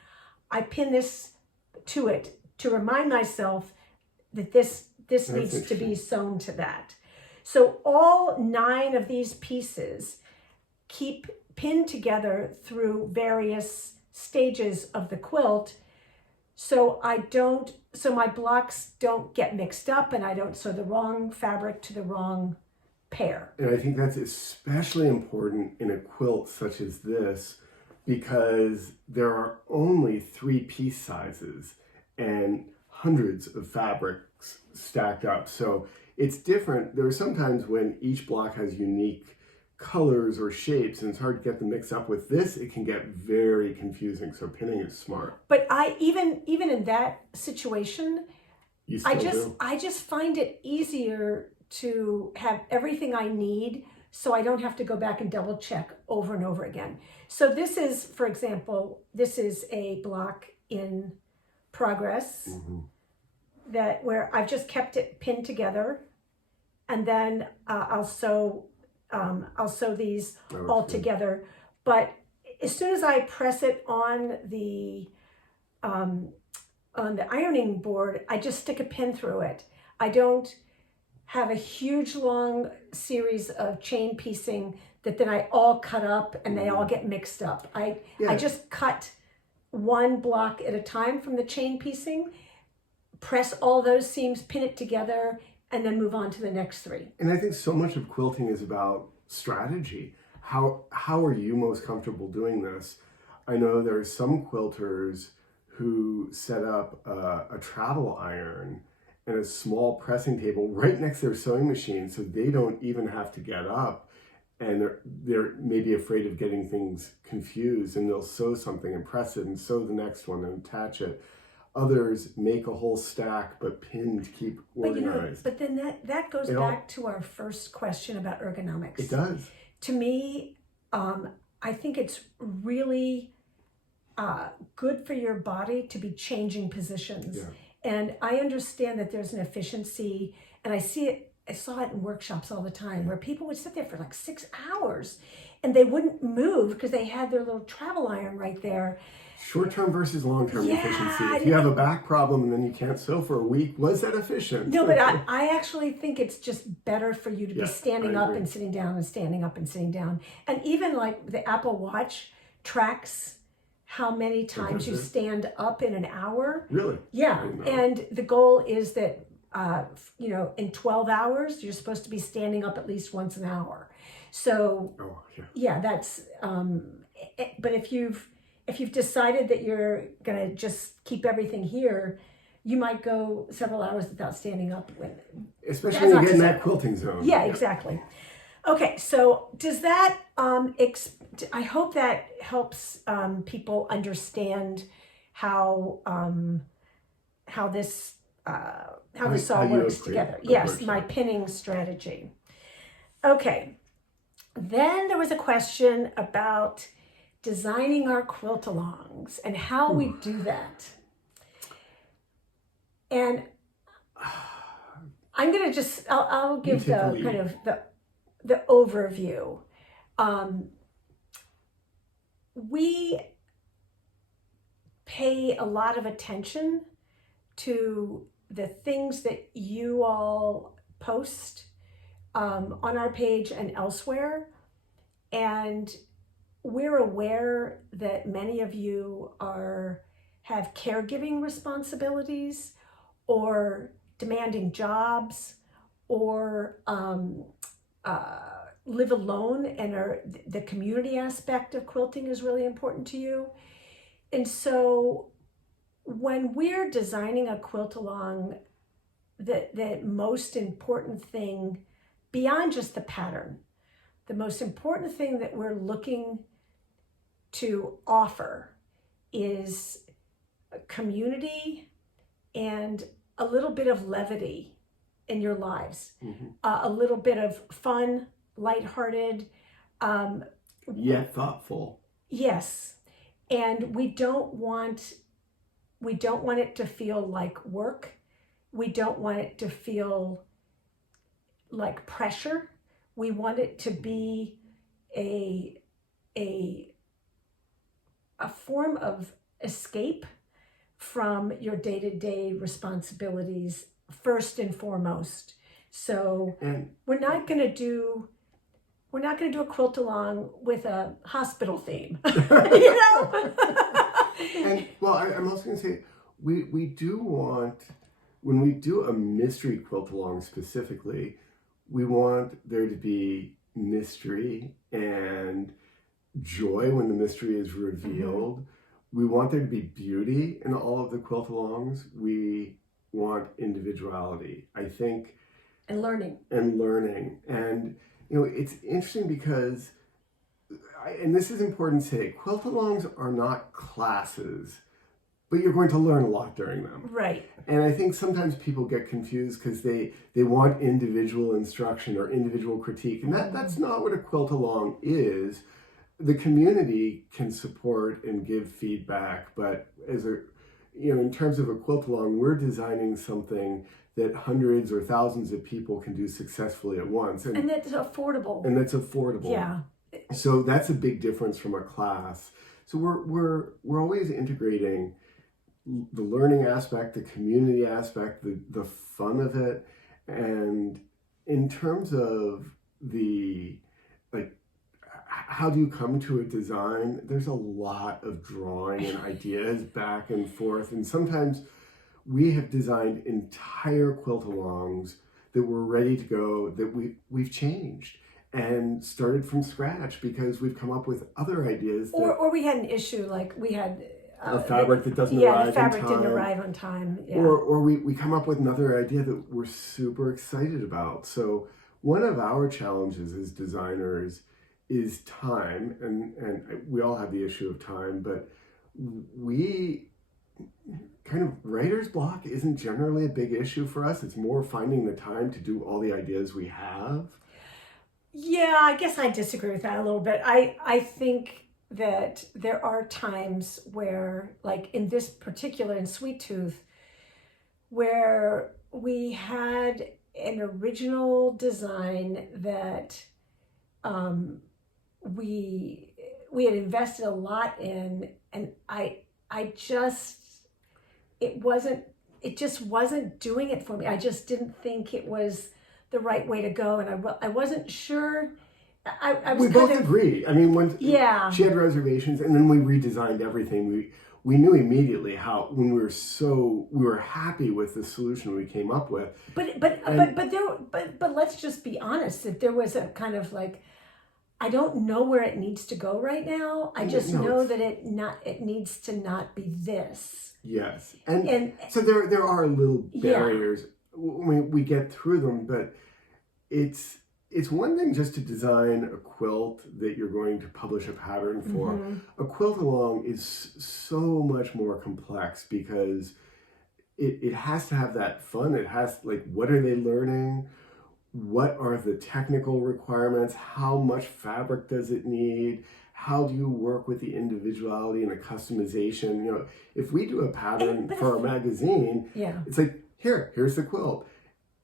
I pin this to it to remind myself that this needs to be sewn to that. So all 9 of these pieces keep pinned together through various stages of the quilt, so my blocks don't get mixed up and I don't sew the wrong fabric to the wrong pair. And I think that's especially important in a quilt such as this, because there are only 3 piece sizes and hundreds of fabrics stacked up. So it's different. There are sometimes when each block has unique colors or shapes and it's hard to get them mixed up. With this, it can get very confusing. So pinning is smart. But even in that situation, I just find it easier to have everything I need, so I don't have to go back and double check over and over again. So this is, for example, this is a block in progress that where I've just kept it pinned together, and then I'll sew these all together. But as soon as I press it on the ironing board, I just stick a pin through it. I don't have a huge long series of chain piecing that then I all cut up and they all get mixed up. I just cut one block at a time from the chain piecing, press all those seams, pin it together, and then move on to the next 3. And I think so much of quilting is about strategy. How are you most comfortable doing this? I know there's some quilters who set up a travel iron and a small pressing table right next to their sewing machine, so they don't even have to get up, and they're maybe afraid of getting things confused, and they'll sew something and press it and sew the next one and attach it. Others make a whole stack but pin to keep organized. But then that goes back to our first question about ergonomics. It does. To me, I think it's really good for your body to be changing positions. Yeah. And I understand that there's an efficiency, and I saw it in workshops all the time where people would sit there for like 6 hours and they wouldn't move because they had their little travel iron right there. Short-term versus long-term efficiency. If you have a back problem and then you can't sew for a week, was that efficient? No, but I actually think it's just better for you to be standing up and sitting down and standing up and sitting down. And even like the Apple Watch tracks how many times you stand up in an hour. Really? Yeah. And the goal is that, in 12 hours, you're supposed to be standing up at least once an hour. So, that's, but if you've decided that you're going to just keep everything here, you might go several hours without standing up. Especially when you get in that quilting zone. Yeah, exactly. Okay, so does that, I hope that helps people understand how this all works together. Yes, my pinning strategy. Okay, then there was a question about designing our quilt-alongs and how we do that. And I'm gonna I'll give the kind of the overview. We pay a lot of attention to the things that you all post on our page and elsewhere. And we're aware that many of you have caregiving responsibilities or demanding jobs or live alone, and the community aspect of quilting is really important to you. And so when we're designing a quilt along, the most important thing, beyond just the pattern, the most important thing that we're looking to offer is a community and a little bit of levity in your lives, a little bit of fun, lighthearted, yet thoughtful. Yes, and we don't want it to feel like work. We don't want it to feel like pressure. We want it to be a form of escape from your day-to-day responsibilities first and foremost. So we're not going to do a quilt along with a hospital theme, you know? And well, I'm also going to say we do want, when we do a mystery quilt along specifically, we want there to be mystery and joy when the mystery is revealed. We want there to be beauty in all of the quilt alongs. We want individuality, I think. And learning. And, you know, it's interesting because, and this is important to say, quilt alongs are not classes, but you're going to learn a lot during them. Right. And I think sometimes people get confused because they want individual instruction or individual critique. And that's not what a quilt along is. The community can support and give feedback, but in terms of a quilt along, we're designing something that hundreds or thousands of people can do successfully at once. And that's affordable. Yeah. So that's a big difference from a class. So we're always integrating the learning aspect, the community aspect, the fun of it. And in terms of how do you come to a design? There's a lot of drawing and ideas back and forth. And sometimes we have designed entire quilt alongs that were ready to go that we've changed and started from scratch because we've come up with other ideas. Or we had an issue, like we had a fabric that doesn't arrive on time. Yeah, the fabric didn't arrive on time. Yeah. Or we come up with another idea that we're super excited about. So one of our challenges as designers is time, and we all have the issue of time, but we kind of, writer's block isn't generally a big issue for us. It's more finding the time to do all the ideas we have. Yeah, I guess I disagree with that a little bit. I think that there are times where, like in this particular, in Sweet Tooth, where we had an original design that we had invested a lot in, and it just wasn't doing it for me. I just didn't think it was the right way to go, and I wasn't sure. We both agree. I mean, when she had reservations, and then we redesigned everything. We knew immediately how, when we were happy with the solution we came up with. But let's just be honest, that there was a kind of like, I don't know where it needs to go right now. I just know that it needs to not be this. Yes, and so there are little barriers. We get through them, but it's one thing just to design a quilt that you're going to publish a pattern for. Mm-hmm. A quilt along is so much more complex because it has to have that fun. It has, like, what are they learning? What are the technical requirements? How much fabric does it need? How do you work with the individuality and the customization? You know, if we do a pattern for our magazine, it's like, here's the quilt.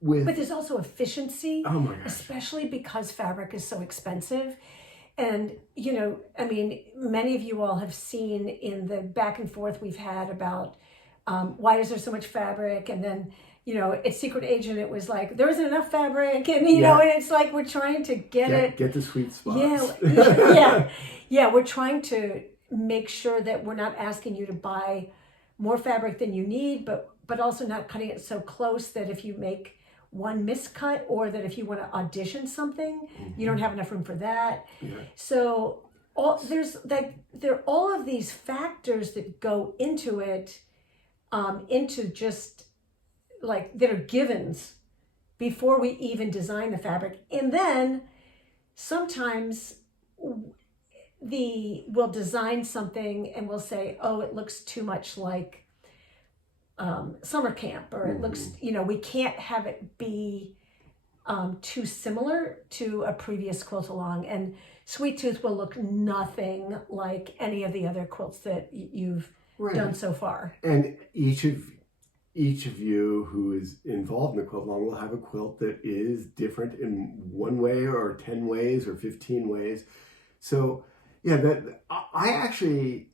But there's also efficiency, oh my gosh, especially because fabric is so expensive. And, you know, I mean, many of you all have seen in the back and forth we've had about why is there so much fabric? And then, at Secret Agent, it was like, there isn't enough fabric, and, and it's like, we're trying to get the sweet spots. We're trying to make sure that we're not asking you to buy more fabric than you need, but also not cutting it so close that if you make one miscut, or that if you want to audition something, you don't have enough room for that. So there are all of these factors that go into it, into just like, that are givens before we even design the fabric. And then sometimes we'll design something and we'll say, oh, it looks too much like summer camp, or it looks, we can't have it be too similar to a previous quilt along. And Sweet Tooth will look nothing like any of the other quilts that you've done so far. And each of you who is involved in the quilt along will have a quilt that is different in one way, or 10 ways, or 15 ways. So I actually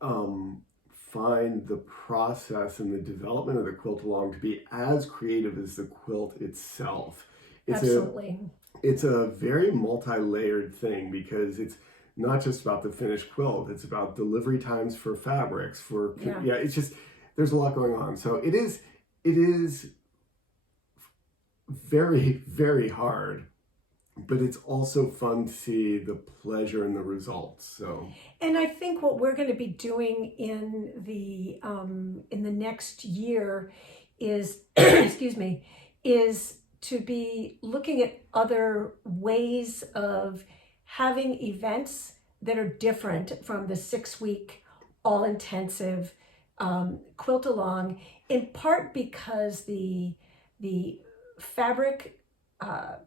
find the process and the development of the quilt along to be as creative as the quilt itself. Absolutely. It's a very multi-layered thing, because it's not just about the finished quilt. It's about delivery times for fabrics, it's just, there's a lot going on. So it is very, very hard, but it's also fun to see the pleasure in the results. So, and I think what we're going to be doing in the next year is, is to be looking at other ways of having events that are different from the 6-week all-intensive quilt along, in part because the fabric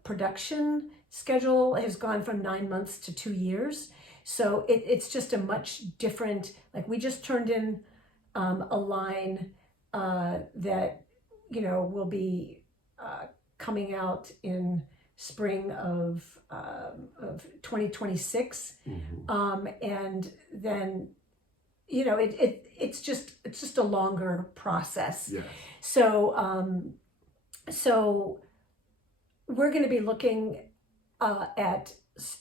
production schedule has gone from 9 months to 2 years. So it's just a much different, like, we just turned in a line that, will be coming out in spring of 2026. And then, it's just a longer process. So we're going to be looking at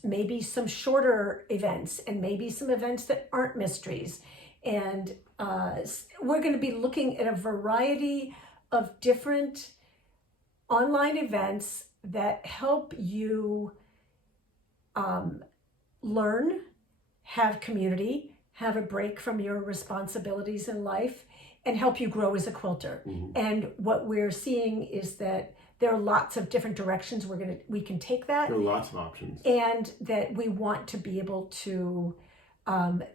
maybe some shorter events, and maybe some events that aren't mysteries. And we're going to be looking at a variety of different online events that help you learn, have community, have a break from your responsibilities in life, and help you grow as a quilter. And what we're seeing is that there are lots of different directions we can take that. There are lots of options. And that we want to be able to,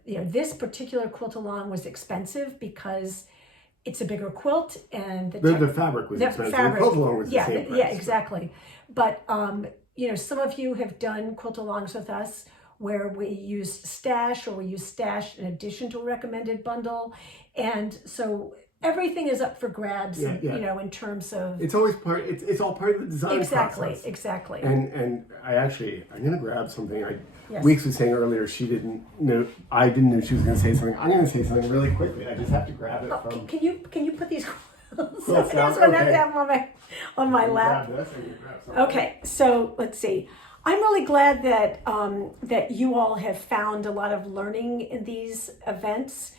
this particular quilt along was expensive because it's a bigger quilt, and the fabric was expensive. The quilt along was the same price. Yeah, exactly. But, some of you have done quilt alongs with us where we use stash, or we use stash in addition to a recommended bundle. And so everything is up for grabs, in terms of... It's always it's all part of the design process. Exactly. And I'm going to grab something. Weeks was saying earlier she didn't know, I didn't know she was going to say something. I'm going to say something really quickly. I just have to grab it from... Can you put these quilts down? So I have to have them on my lap. Okay, so let's see. I'm really glad that that you all have found a lot of learning in these events,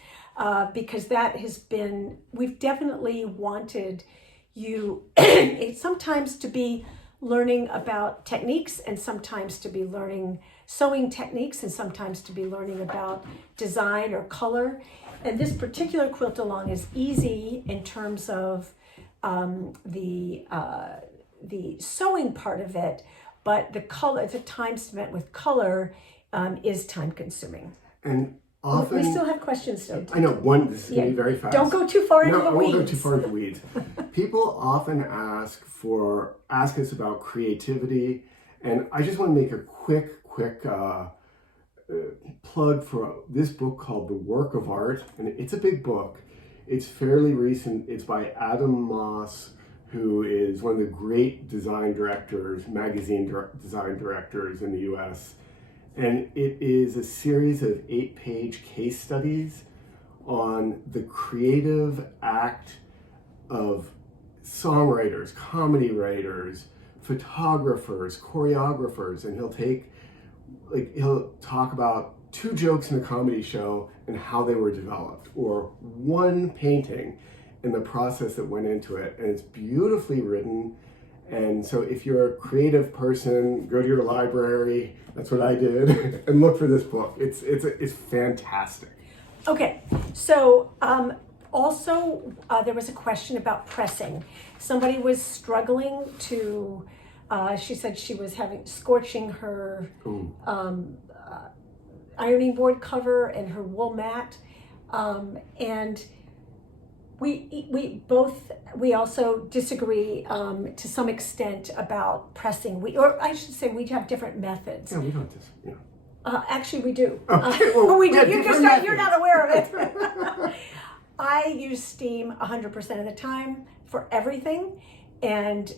because that has been, we've definitely wanted you sometimes to be learning about techniques, and sometimes to be learning sewing techniques, and sometimes to be learning about design or color. And this particular quilt along is easy in terms of the sewing part of it, but the time spent with color is time consuming. And often... We still have questions, though. I know, this is going to be very fast. Don't go too far into the weeds. No, I won't go too far into the weeds. People often ask us about creativity, and I just want to make a quick plug for this book called The Work of Art, and it's a big book. It's fairly recent. It's by Adam Moss, who is one of the great design directors, magazine design directors in the US. And it is a series of 8-page case studies on the creative act of songwriters, comedy writers, photographers, choreographers, and he'll talk about 2 jokes in a comedy show and how they were developed, or 1 painting and the process that went into it. And it's beautifully written. And so if you're a creative person, go to your library. That's what I did, and look for this book. It's fantastic. Okay, so also there was a question about pressing. Somebody was struggling to. She said she was scorching her ironing board cover and her wool mat, and we also disagree to some extent about pressing. Or I should say we have different methods. Yeah, we don't disagree. Actually, we do. Okay, well, we do. Yeah, You're not aware of it. I use steam 100% of the time for everything, and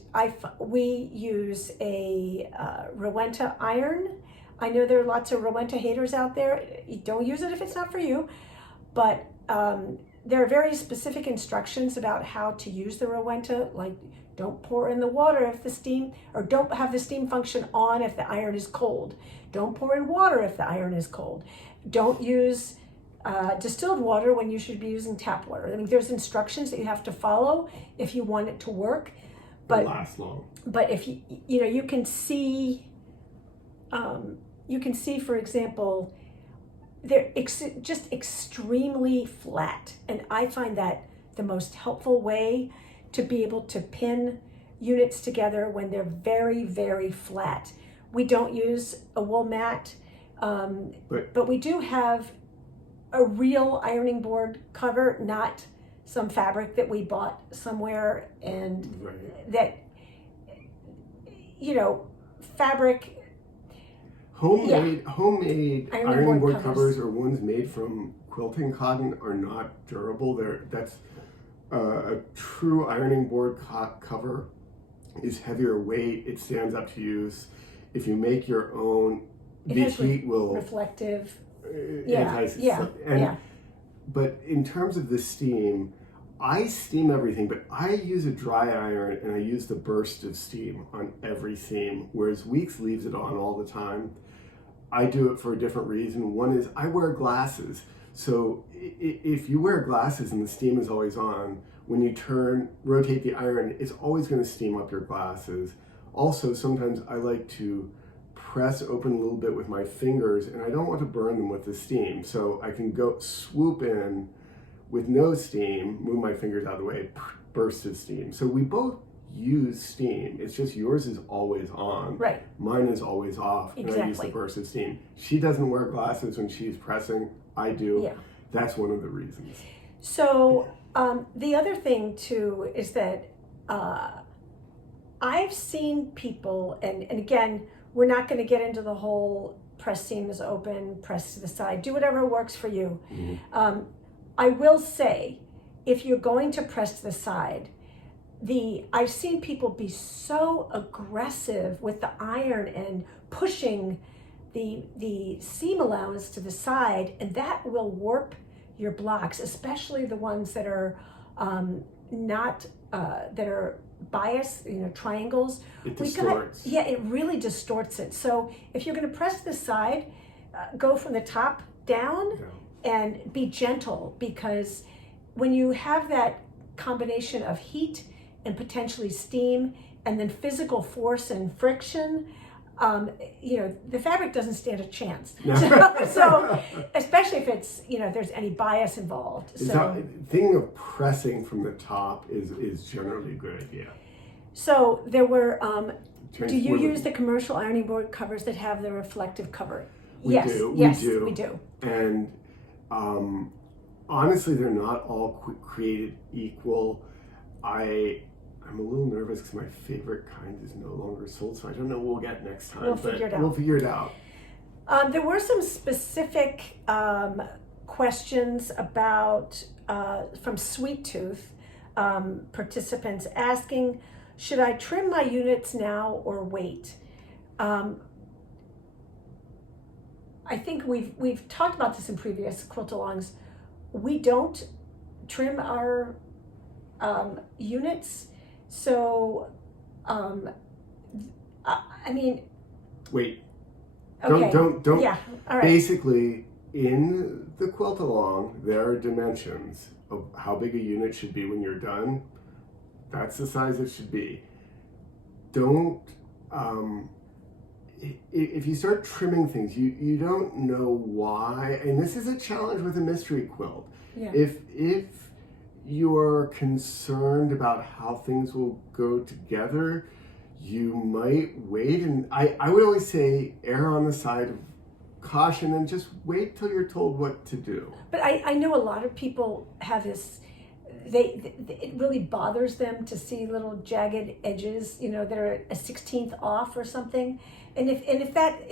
we use a Rowenta iron. I know there are lots of Rowenta haters out there. Don't use it if it's not for you, but there are very specific instructions about how to use the Rowenta, like don't pour in the water if the steam, or don't have the steam function on if the iron is cold. Don't pour in water if the iron is cold. Don't use distilled water when you should be using tap water. I mean, there's instructions that you have to follow if you want it to work. But last long. But if you can see, for example, they're just extremely flat, and I find that the most helpful way to be able to pin units together when they're very, very flat. We don't use a wool mat, but we do have a real ironing board cover, not some fabric that we bought somewhere, and that, fabric. Homemade ironing board covers or ones made from quilting cotton are not durable. That's a true ironing board cover is heavier weight. It stands up to use. If you make your own, the heat will reflective. But in terms of the steam, I steam everything, but I use a dry iron and I use the burst of steam on every seam, whereas Weeks leaves it on all the time. I do it for a different reason. One is I wear glasses. So if you wear glasses and the steam is always on, when you rotate the iron, it's always going to steam up your glasses. Also, sometimes I like to press open a little bit with my fingers, and I don't want to burn them with the steam. So I can go swoop in with no steam, move my fingers out of the way, burst of steam. So we both use steam. It's just yours is always on. Right. Mine is always off. Exactly. And I use the burst of steam. She doesn't wear glasses when she's pressing. I do. Yeah. That's one of the reasons. So the other thing too is that I've seen people, and again, we're not going to get into the whole press seam is open, press to the side, do whatever works for you. Mm-hmm. I will say, if you're going to press to the side, I've seen people be so aggressive with the iron and pushing the seam allowance to the side, and that will warp your blocks, especially the ones that are that are bias, triangles. It distorts. It really distorts it. So if you're going to press the side, go from the top down and be gentle, because when you have that combination of heat and potentially steam and then physical force and friction, the fabric doesn't stand a chance. No. So especially if it's, if there's any bias involved. Thinking of pressing from the top is generally a good idea. So there were, do you use the commercial ironing board covers that have the reflective cover? We do. And honestly, they're not all created equal. I'm a little nervous because my favorite kind is no longer sold, so I don't know what we'll get next time. We'll figure it out. There were some specific questions about from Sweet Tooth participants asking, should I trim my units now or wait? I think we've talked about this in previous quilt-alongs. We don't trim our units So, I mean, Wait, okay. don't. Yeah, all right. Basically, in the quilt along, there are dimensions of how big a unit should be when you're done. That's the size it should be. Don't, if you start trimming things, you don't know why, and this is a challenge with a mystery quilt. Yeah. If you're concerned about how things will go together, you might wait, and I would always say err on the side of caution and just wait till you're told what to do. But I know a lot of people have this, it really bothers them to see little jagged edges, you know, that are a 16th off or something. And if that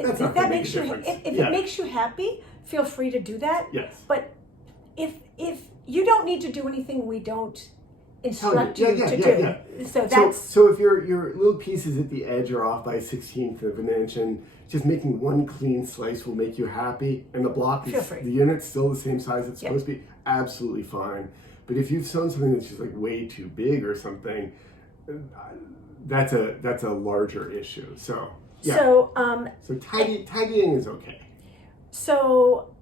makes you, if it makes you happy, feel free to do that. Yes. But if you don't need to do anything we don't instruct you to do. Yeah. So if your little pieces at the edge are off by a 16th of an inch, and just making one clean slice will make you happy, and the block is the unit's still the same size it's supposed to be, absolutely fine. But if you've sewn something that's just like way too big or something, that's a larger issue. So yeah. So tidying is okay. So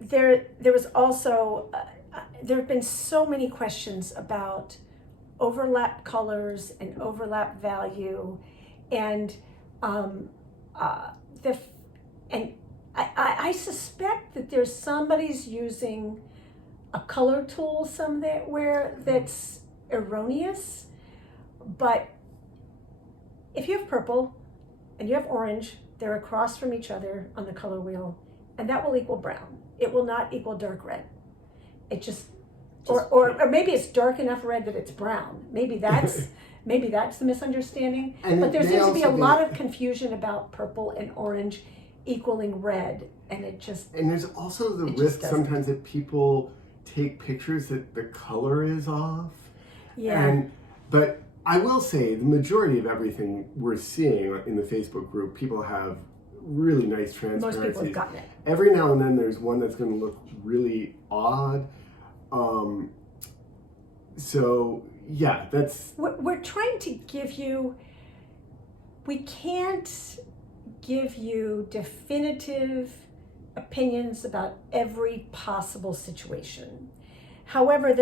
there was also there have been so many questions about overlap colors and overlap value, and I suspect that there's somebody's using a color tool somewhere that's erroneous. But if you have purple and you have orange, they're across from each other on the color wheel, and that will equal brown. It will not equal dark red. It just or maybe it's dark enough red that it's brown. Maybe that's the misunderstanding. But there seems to be a lot of confusion about purple and orange equaling red, and there's also the risk sometimes that people take pictures that the color is off. Yeah. But I will say the majority of everything we're seeing in the Facebook group, people have really nice transparencies. Most people have gotten it. Every now and then there's one that's going to look really odd. So yeah, that's... We're trying to give you... We can't give you definitive opinions about every possible situation. However,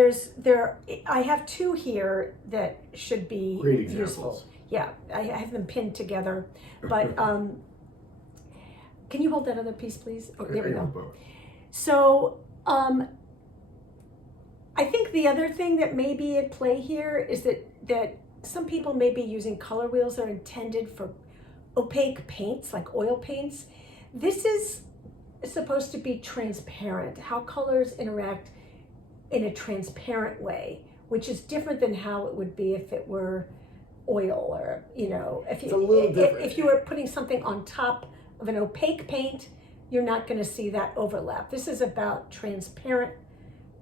I have two here that should be great examples. Useful. Yeah, I have them pinned together. But can you hold that other piece, please? Oh, there we go. So I think the other thing that may be at play here is that some people may be using color wheels that are intended for opaque paints, like oil paints. This is supposed to be transparent, how colors interact in a transparent way, which is different than how it would be if it were oil, or, you know, if you were putting something on top of an opaque paint, you're not going to see that overlap. This is about transparent,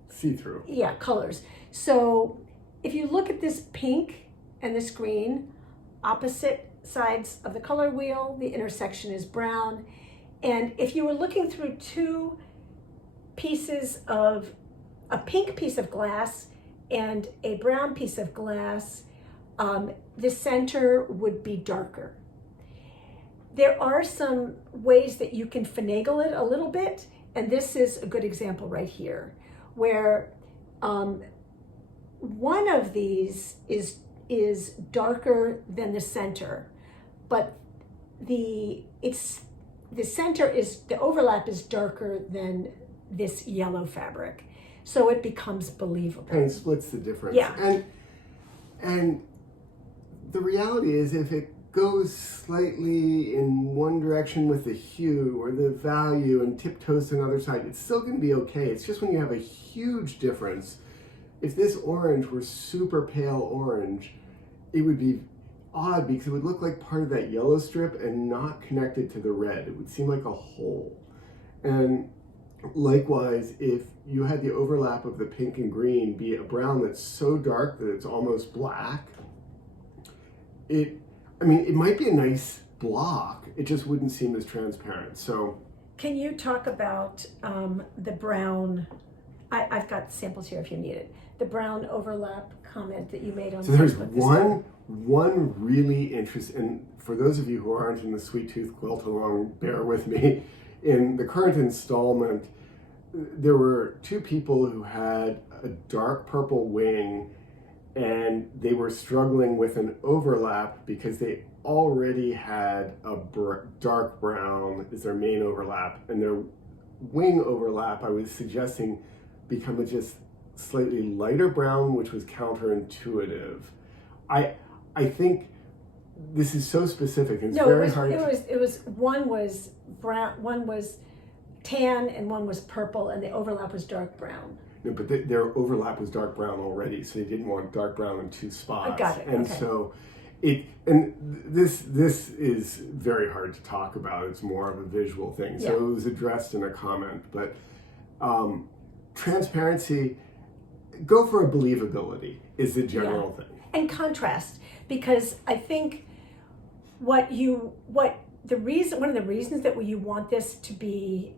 see-through. Yeah, colors. So if you look at this pink and this green, opposite sides of the color wheel, the intersection is brown. And if you were looking through two pieces of a pink piece of glass and a brown piece of glass, the center would be darker. There are some ways that you can finagle it a little bit, and this is a good example right here, where one of these is darker than the center, but the overlap is darker than this yellow fabric, so it becomes believable. And splits the difference. Yeah. And the reality is, if it goes slightly in one direction with the hue or the value and tiptoes to another side, it's still going to be okay. It's just when you have a huge difference. If this orange were super pale orange, it would be odd because it would look like part of that yellow strip and not connected to the red. It would seem like a hole. And likewise, if you had the overlap of the pink and green be a brown that's so dark that it's almost black, it might be a nice block. It just wouldn't seem as transparent. So, can you talk about the brown? I've got samples here if you need it. The brown overlap comment that you made on So there's Facebook this morning. one really interesting, and for those of you who aren't in the Sweet Tooth Quilt Along, bear with me. In the current installment, there were two people who had a dark purple wing, and they were struggling with an overlap because they already had a dark brown as their main overlap, and their wing overlap, I was suggesting, become a just slightly lighter brown, which was counterintuitive. I think this is so specific. And it's very hard. It was one was brown, one was tan, and one was purple, and the overlap was dark brown. No, but their overlap was dark brown already, so they didn't want dark brown in two spots. I got it. And okay. so this is very hard to talk about. It's more of a visual thing. So Yeah. it was addressed in a comment, but transparency, go for a believability is the general thing. And contrast, because I think one of the reasons that you want this to be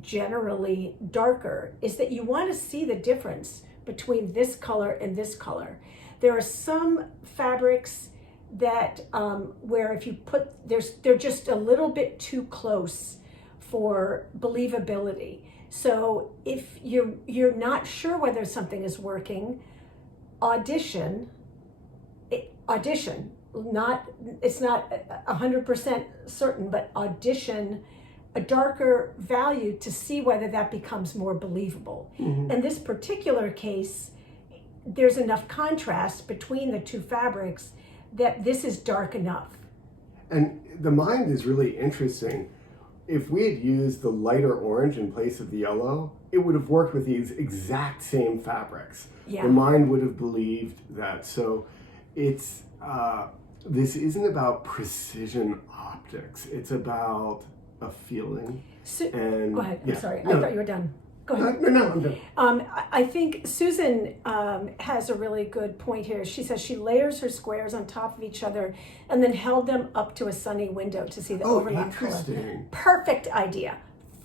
generally darker is that you want to see the difference between this color and this color. There are some fabrics that where if you put they're just a little bit too close for believability. So if you're not sure whether something is working, audition. It's not 100% certain, but audition a darker value to see whether that becomes more believable. Mm-hmm. In this particular case, there's enough contrast between the two fabrics that this is dark enough. And the mind is really interesting. If we had used the lighter orange in place of the yellow, it would have worked with these exact same fabrics. Yeah. The mind would have believed that. So it's this isn't about precision optics. It's about a feeling. And go ahead. Yeah. I'm sorry. No. I thought you were done. Go ahead. No, I'm done. I think Susan has a really good point here. She says she layers her squares on top of each other and then held them up to a sunny window to see the overlap color. Interesting. Perfect idea.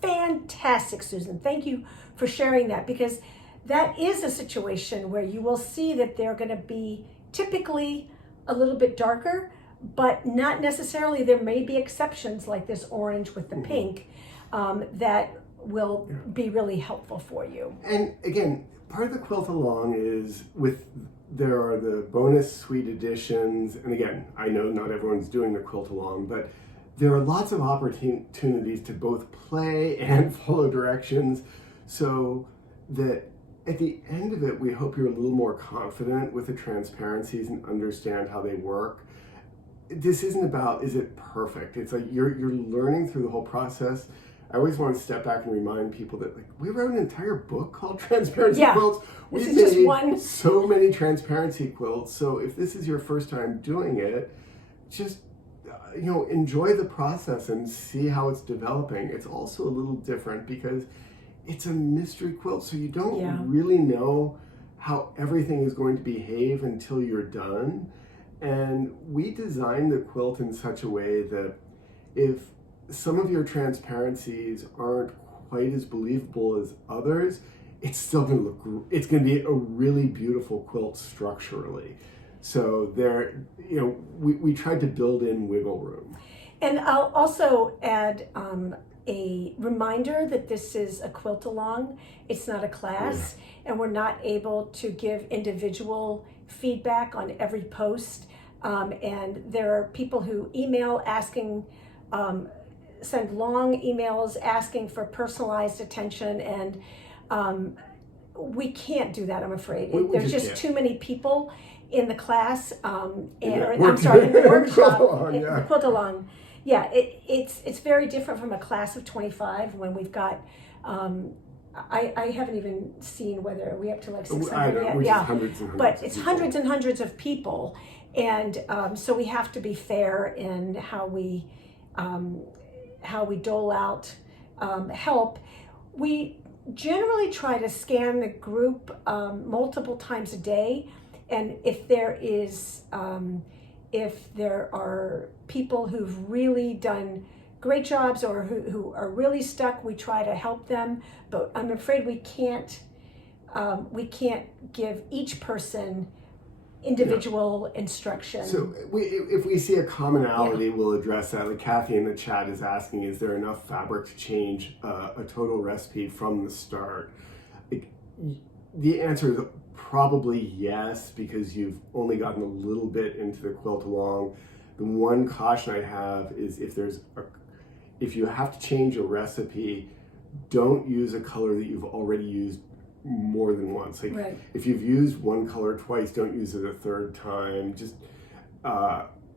Fantastic, Susan. Thank you for sharing that, because that is a situation where you will see that they're going to be typically a little bit darker, but not necessarily. There may be exceptions like this orange with the pink that will be really helpful for you. And again, part of the quilt along is there are the bonus suite editions, and again, I know not everyone's doing the quilt along, but there are lots of opportunities to both play and follow directions, so that at the end of it, we hope you're a little more confident with the transparencies and understand how they work. This isn't about, is it perfect? It's like you're learning through the whole process. I always want to step back and remind people that, like, we wrote an entire book called Transparency Quilts. This We've is just made so many transparency quilts. So if this is your first time doing it, just enjoy the process and see how it's developing. It's also a little different because it's a mystery quilt, so you don't really know how everything is going to behave until you're done. And we designed the quilt in such a way that if some of your transparencies aren't quite as believable as others, it's still going to look, it's going to be a really beautiful quilt structurally. So there, we tried to build in wiggle room. And I'll also add a reminder that this is a quilt along. It's not a class, and we're not able to give individual feedback on every post. And there are people who email asking, send long emails asking for personalized attention, and we can't do that, I'm afraid. There's just too many people in the class, in the workshop, in the quilt along. Yeah, it's very different from a class of 25 when we've got, I haven't even seen whether we're up to like 600 yet. Yeah, hundreds and hundreds. But it's hundreds and hundreds of people, and so we have to be fair in how we dole out help. We generally try to scan the group multiple times a day, and if there are people who've really done great jobs or who are really stuck, we try to help them. But I'm afraid we can't give each person individual instruction. So if we see a commonality, we'll address that. Like Kathy in the chat is asking, is there enough fabric to change a total recipe from the start? The answer is probably yes, because you've only gotten a little bit into the quilt along. The one caution I have is if you have to change a recipe, don't use a color that you've already used more than once. Like if you've used one color twice, don't use it a third time. Just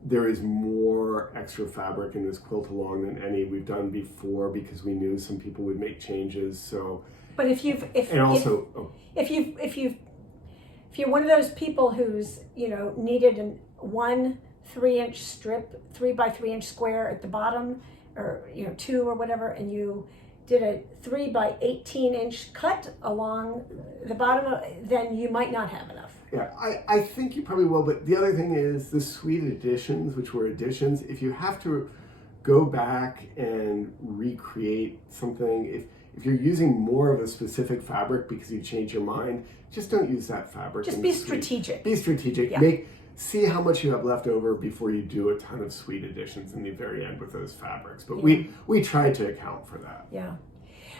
there is more extra fabric in this quilt along than any we've done before, because we knew some people would make changes. So, but if you're one of those people who's needed one 3-inch strip, 3x3 inch square at the bottom, or 2 or whatever, and you did a 3x18 inch cut along the bottom, then you might not have enough. Yeah, I think you probably will, but the other thing is the sweet additions, which were additions, if you have to go back and recreate something, if you're using more of a specific fabric because you change your mind, just don't use that fabric. Just be strategic. Be strategic. Yeah. See how much you have left over before you do a ton of sweet additions in the very end with those fabrics. But we try to account for that. Yeah.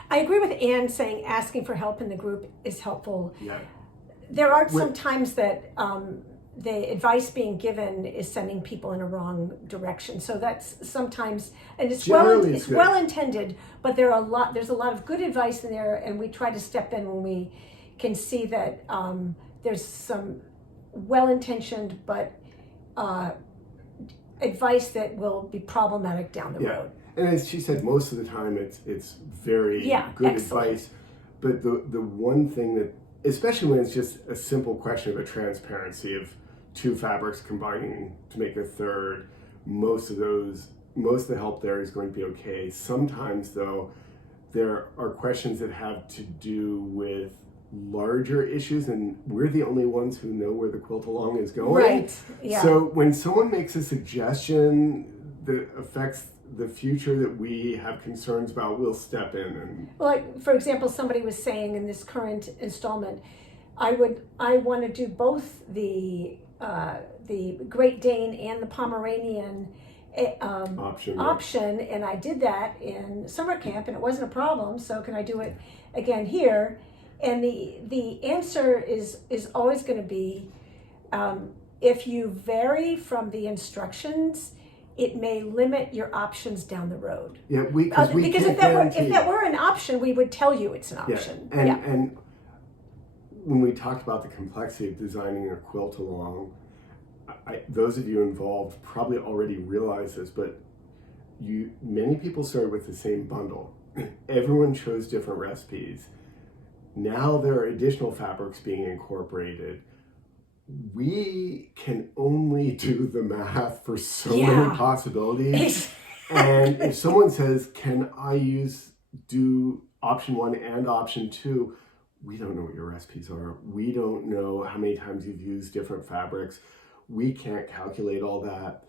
I agree with Anne saying asking for help in the group is helpful. Yeah. There are some times that the advice being given is sending people in a wrong direction. So that's sometimes, and it's well intended, but there's a lot of good advice in there, and we try to step in when we can see that there's some well-intentioned but advice that will be problematic down the road. And as she said, most of the time it's very good advice. But the one thing that, especially when it's just a simple question of a transparency of two fabrics combining to make a third, most of the help there is going to be okay. Sometimes though, there are questions that have to do with larger issues, and we're the only ones who know where the quilt along is going. Right. Yeah. So when someone makes a suggestion that affects the future that we have concerns about, we'll step in. And like, for example, somebody was saying in this current installment, I want to do both the Great Dane and the Pomeranian option, and I did that in summer camp, and it wasn't a problem. So can I do it again here? And the answer is always going to be, if you vary from the instructions, it may limit your options down the road. Yeah, because if that were an option, we would tell you it's an option. Yeah. And when we talked about the complexity of designing a quilt along, those of you involved probably already realize this, but many people started with the same bundle. Everyone chose different recipes. Now there are additional fabrics being incorporated. We can only do the math for so many possibilities. And if someone says, can I do option 1 and option 2, we don't know what your recipes are. We don't know how many times you've used different fabrics. We can't calculate all that.